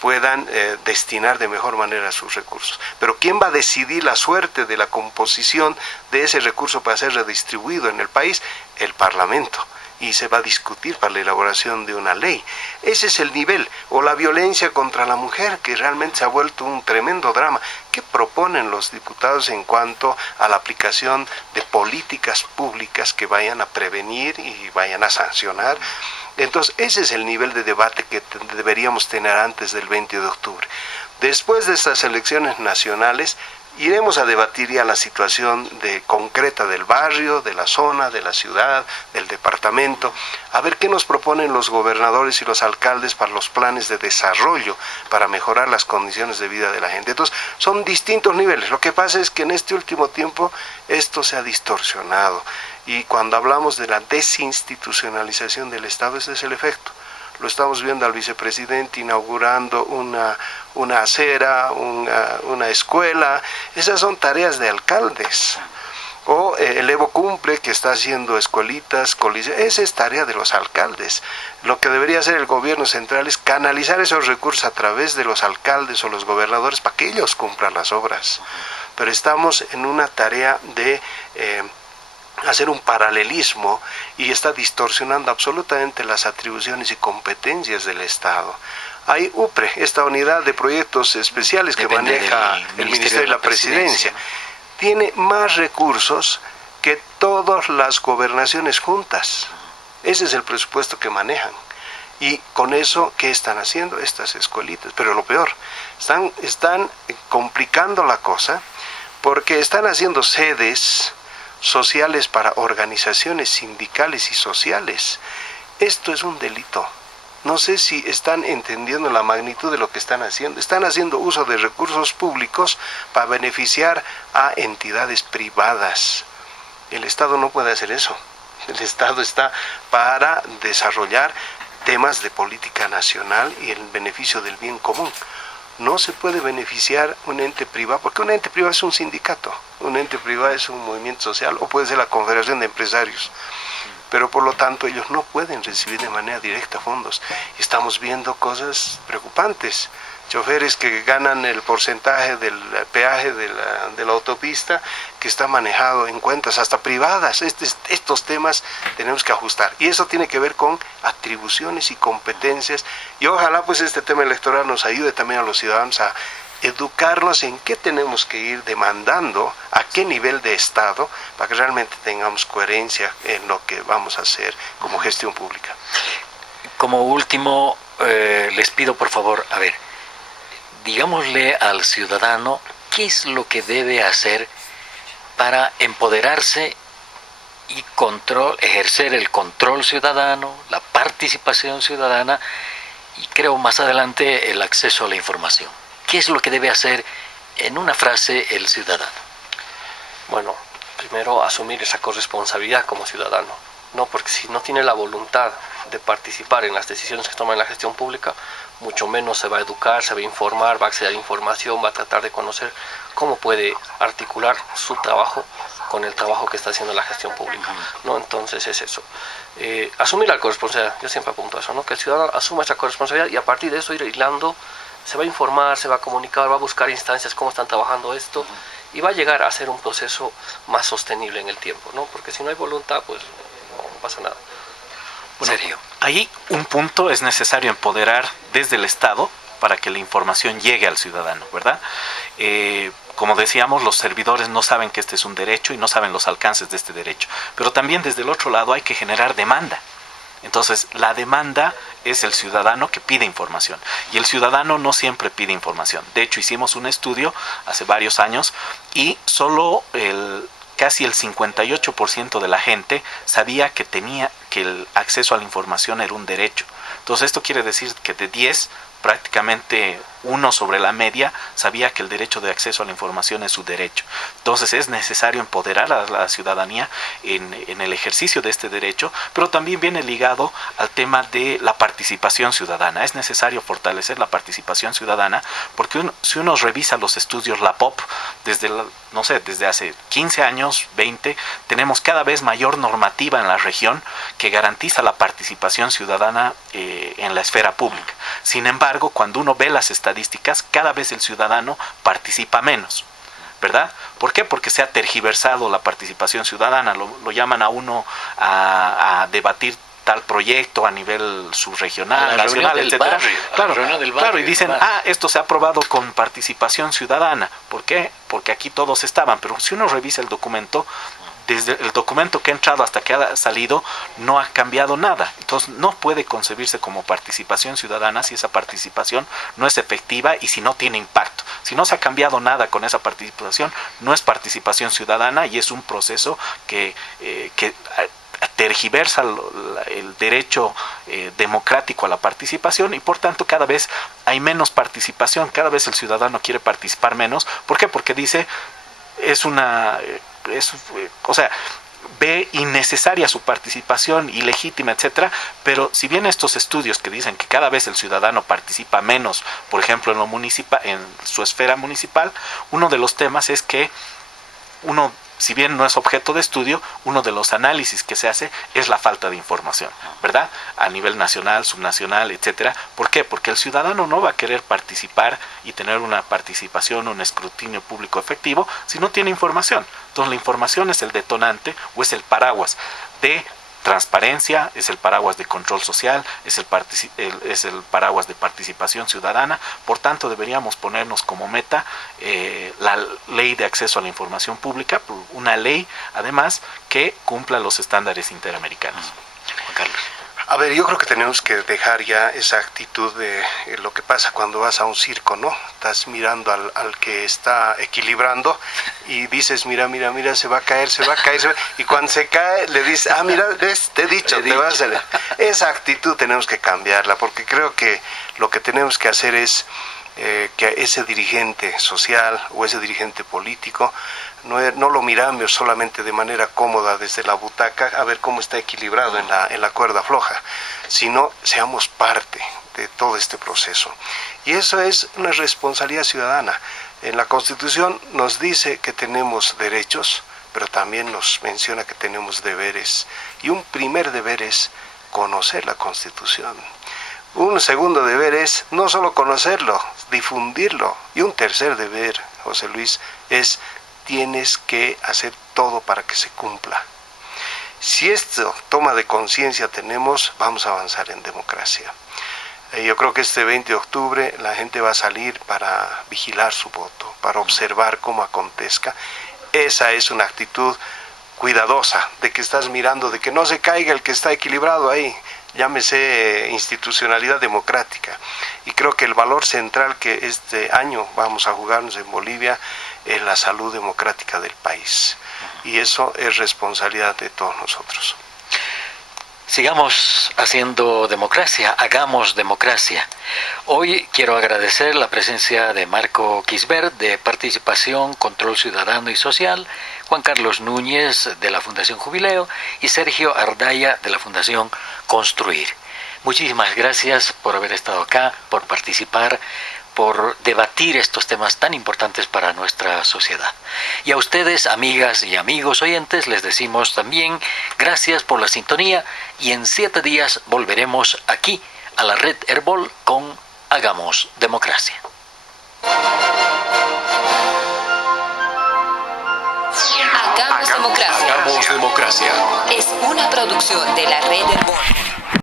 puedan destinar de mejor manera sus recursos. Pero ¿quién va a decidir la suerte de la composición de ese recurso para ser redistribuido en el país? El Parlamento. Y se va a discutir para la elaboración de una ley. Ese es el nivel. O la violencia contra la mujer, que realmente se ha vuelto un tremendo drama. ¿Qué proponen los diputados en cuanto a la aplicación de políticas públicas que vayan a prevenir y vayan a sancionar? Entonces, ese es el nivel de debate que deberíamos tener antes del 20 de octubre. Después de estas elecciones nacionales, iremos a debatir ya la situación concreta del barrio, de la zona, de la ciudad, del departamento, a ver qué nos proponen los gobernadores y los alcaldes para los planes de desarrollo, para mejorar las condiciones de vida de la gente. Entonces, son distintos niveles. Lo que pasa es que en este último tiempo esto se ha distorsionado. Y cuando hablamos de la desinstitucionalización del Estado, ese es el efecto. Lo estamos viendo al vicepresidente inaugurando una acera, una escuela. Esas son tareas de alcaldes. O el Evo Cumple, que está haciendo escuelitas, coliseos. Esa es tarea de los alcaldes. Lo que debería hacer el gobierno central es canalizar esos recursos a través de los alcaldes o los gobernadores para que ellos cumplan las obras. Pero estamos en una tarea de hacer un paralelismo y está distorsionando absolutamente las atribuciones y competencias del Estado. Hay UPRE, esta unidad de proyectos especiales que maneja el Ministerio de la Presidencia. Tiene más recursos que todas las gobernaciones juntas. Ese es el presupuesto que manejan. Y con eso, ¿qué están haciendo? Estas escuelitas. Pero lo peor, están complicando la cosa porque están haciendo sedes sociales para organizaciones sindicales y sociales. Esto es un delito. No sé si están entendiendo la magnitud de lo que están haciendo. Están haciendo uso de recursos públicos para beneficiar a entidades privadas. El Estado no puede hacer eso. El Estado está para desarrollar temas de política nacional y el beneficio del bien común. no se puede beneficiar un ente privado, porque un ente privado es un sindicato, un ente privado es un movimiento social o puede ser la Confederación de Empresarios, pero por lo tanto ellos no pueden recibir de manera directa fondos. Estamos viendo cosas preocupantes. Choferes que ganan el porcentaje del peaje de la autopista que está manejado en cuentas hasta privadas. Estos temas tenemos que ajustar y eso tiene que ver con atribuciones y competencias, y ojalá pues este tema electoral nos ayude también a los ciudadanos a educarnos en qué tenemos que ir demandando, a qué nivel de Estado, para que realmente tengamos coherencia en lo que vamos a hacer como gestión pública. Como último, les pido por favor, a ver, digámosle al ciudadano qué es lo que debe hacer para empoderarse y ejercer el control ciudadano, la participación ciudadana y creo más adelante el acceso a la información. ¿Qué es lo que debe hacer en una frase el ciudadano? Bueno, primero asumir esa corresponsabilidad como ciudadano, ¿no? Porque si no tiene la voluntad de participar en las decisiones que toman en la gestión pública, mucho menos se va a educar, se va a informar, va a acceder a información, va a tratar de conocer cómo puede articular su trabajo con el trabajo que está haciendo la gestión pública, ¿no? Entonces es eso. Asumir la corresponsabilidad, yo siempre apunto a eso, ¿no? Que el ciudadano asuma esa corresponsabilidad y a partir de eso ir hilando, se va a informar, se va a comunicar, va a buscar instancias, cómo están trabajando esto, y va a llegar a ser un proceso más sostenible en el tiempo, ¿no? Porque si no hay voluntad, pues no pasa nada. Bueno, ahí un punto es necesario empoderar desde el Estado para que la información llegue al ciudadano, ¿verdad? Como decíamos, los servidores no saben que este es un derecho y no saben los alcances de este derecho. Pero también desde el otro lado hay que generar demanda. Entonces, la demanda es el ciudadano que pide información. Y el ciudadano no siempre pide información. De hecho, hicimos un estudio hace varios años y solo casi el 58% de la gente sabía que el acceso a la información era un derecho. Entonces, esto quiere decir que de 10, prácticamente 1 sobre la media sabía que el derecho de acceso a la información es su derecho. Entonces es necesario empoderar a la ciudadanía en el ejercicio de este derecho, pero también viene ligado al tema de la participación ciudadana. Es necesario fortalecer la participación ciudadana porque si uno revisa los estudios, la POP, desde hace 15 años, 20, tenemos cada vez mayor normativa en la región que garantiza la participación ciudadana en la esfera pública. Sin embargo, cuando uno ve las estadísticas, cada vez el ciudadano participa menos, ¿verdad? ¿Por qué? Porque se ha tergiversado la participación ciudadana, lo llaman a uno a debatir tal proyecto a nivel subregional, nacional, etcétera. Claro, y dicen, esto se ha aprobado con participación ciudadana. ¿Por qué? Porque aquí todos estaban, pero si uno revisa el documento, desde el documento que ha entrado hasta que ha salido, no ha cambiado nada. Entonces, no puede concebirse como participación ciudadana si esa participación no es efectiva y si no tiene impacto. Si no se ha cambiado nada con esa participación, no es participación ciudadana y es un proceso que tergiversa el derecho democrático a la participación y por tanto cada vez hay menos participación, cada vez el ciudadano quiere participar menos. ¿Por qué? Porque dice, ve innecesaria su participación, ilegítima, etcétera, pero si bien estos estudios que dicen que cada vez el ciudadano participa menos, por ejemplo en su esfera municipal, uno de los temas es que si bien no es objeto de estudio, uno de los análisis que se hace es la falta de información, ¿verdad? A nivel nacional, subnacional, etcétera. ¿Por qué? Porque el ciudadano no va a querer participar y tener una participación, un escrutinio público efectivo si no tiene información. Entonces la información es el detonante o es el paraguas de transparencia, es el paraguas de control social, es el paraguas de participación ciudadana. Por tanto, deberíamos ponernos como meta la ley de acceso a la información pública, una ley, además, que cumpla los estándares interamericanos. Juan Carlos. A ver, yo creo que tenemos que dejar ya esa actitud de lo que pasa cuando vas a un circo, ¿no? Estás mirando al que está equilibrando y dices, mira, se va a caer, y cuando se cae le dices, mira, te he dicho, te vas a hacer. Esa actitud tenemos que cambiarla, porque creo que lo que tenemos que hacer es que ese dirigente social o ese dirigente político no lo miramos solamente de manera cómoda desde la butaca a ver cómo está equilibrado en la cuerda floja, sino seamos parte de todo este proceso. Y eso es una responsabilidad ciudadana. En la Constitución nos dice que tenemos derechos, pero también nos menciona que tenemos deberes. Y un primer deber es conocer la Constitución. Un segundo deber es no solo conocerlo, difundirlo. Y un tercer deber, José Luis, es tienes que hacer todo para que se cumpla. Si esto toma de conciencia tenemos, vamos a avanzar en democracia. Yo creo que este 20 de octubre la gente va a salir para vigilar su voto, para observar cómo acontezca. Esa es una actitud cuidadosa, de que estás mirando, de que no se caiga el que está equilibrado ahí, llámese institucionalidad democrática. Y creo que el valor central que este año vamos a jugarnos en Bolivia es la salud democrática del país. Y eso es responsabilidad de todos nosotros. Sigamos haciendo democracia, hagamos democracia. Hoy quiero agradecer la presencia de Marco Quisbert, de Participación, Control Ciudadano y Social, Juan Carlos Núñez, de la Fundación Jubileo, y Sergio Ardaya, de la Fundación Construir. Muchísimas gracias por haber estado acá, por participar, por debatir estos temas tan importantes para nuestra sociedad. Y a ustedes, amigas y amigos oyentes, les decimos también gracias por la sintonía, y en 7 días volveremos aquí a la Red Herbol con Hagamos Democracia. Hagamos Democracia. Hagamos Democracia. Es una producción de la Red Herbol.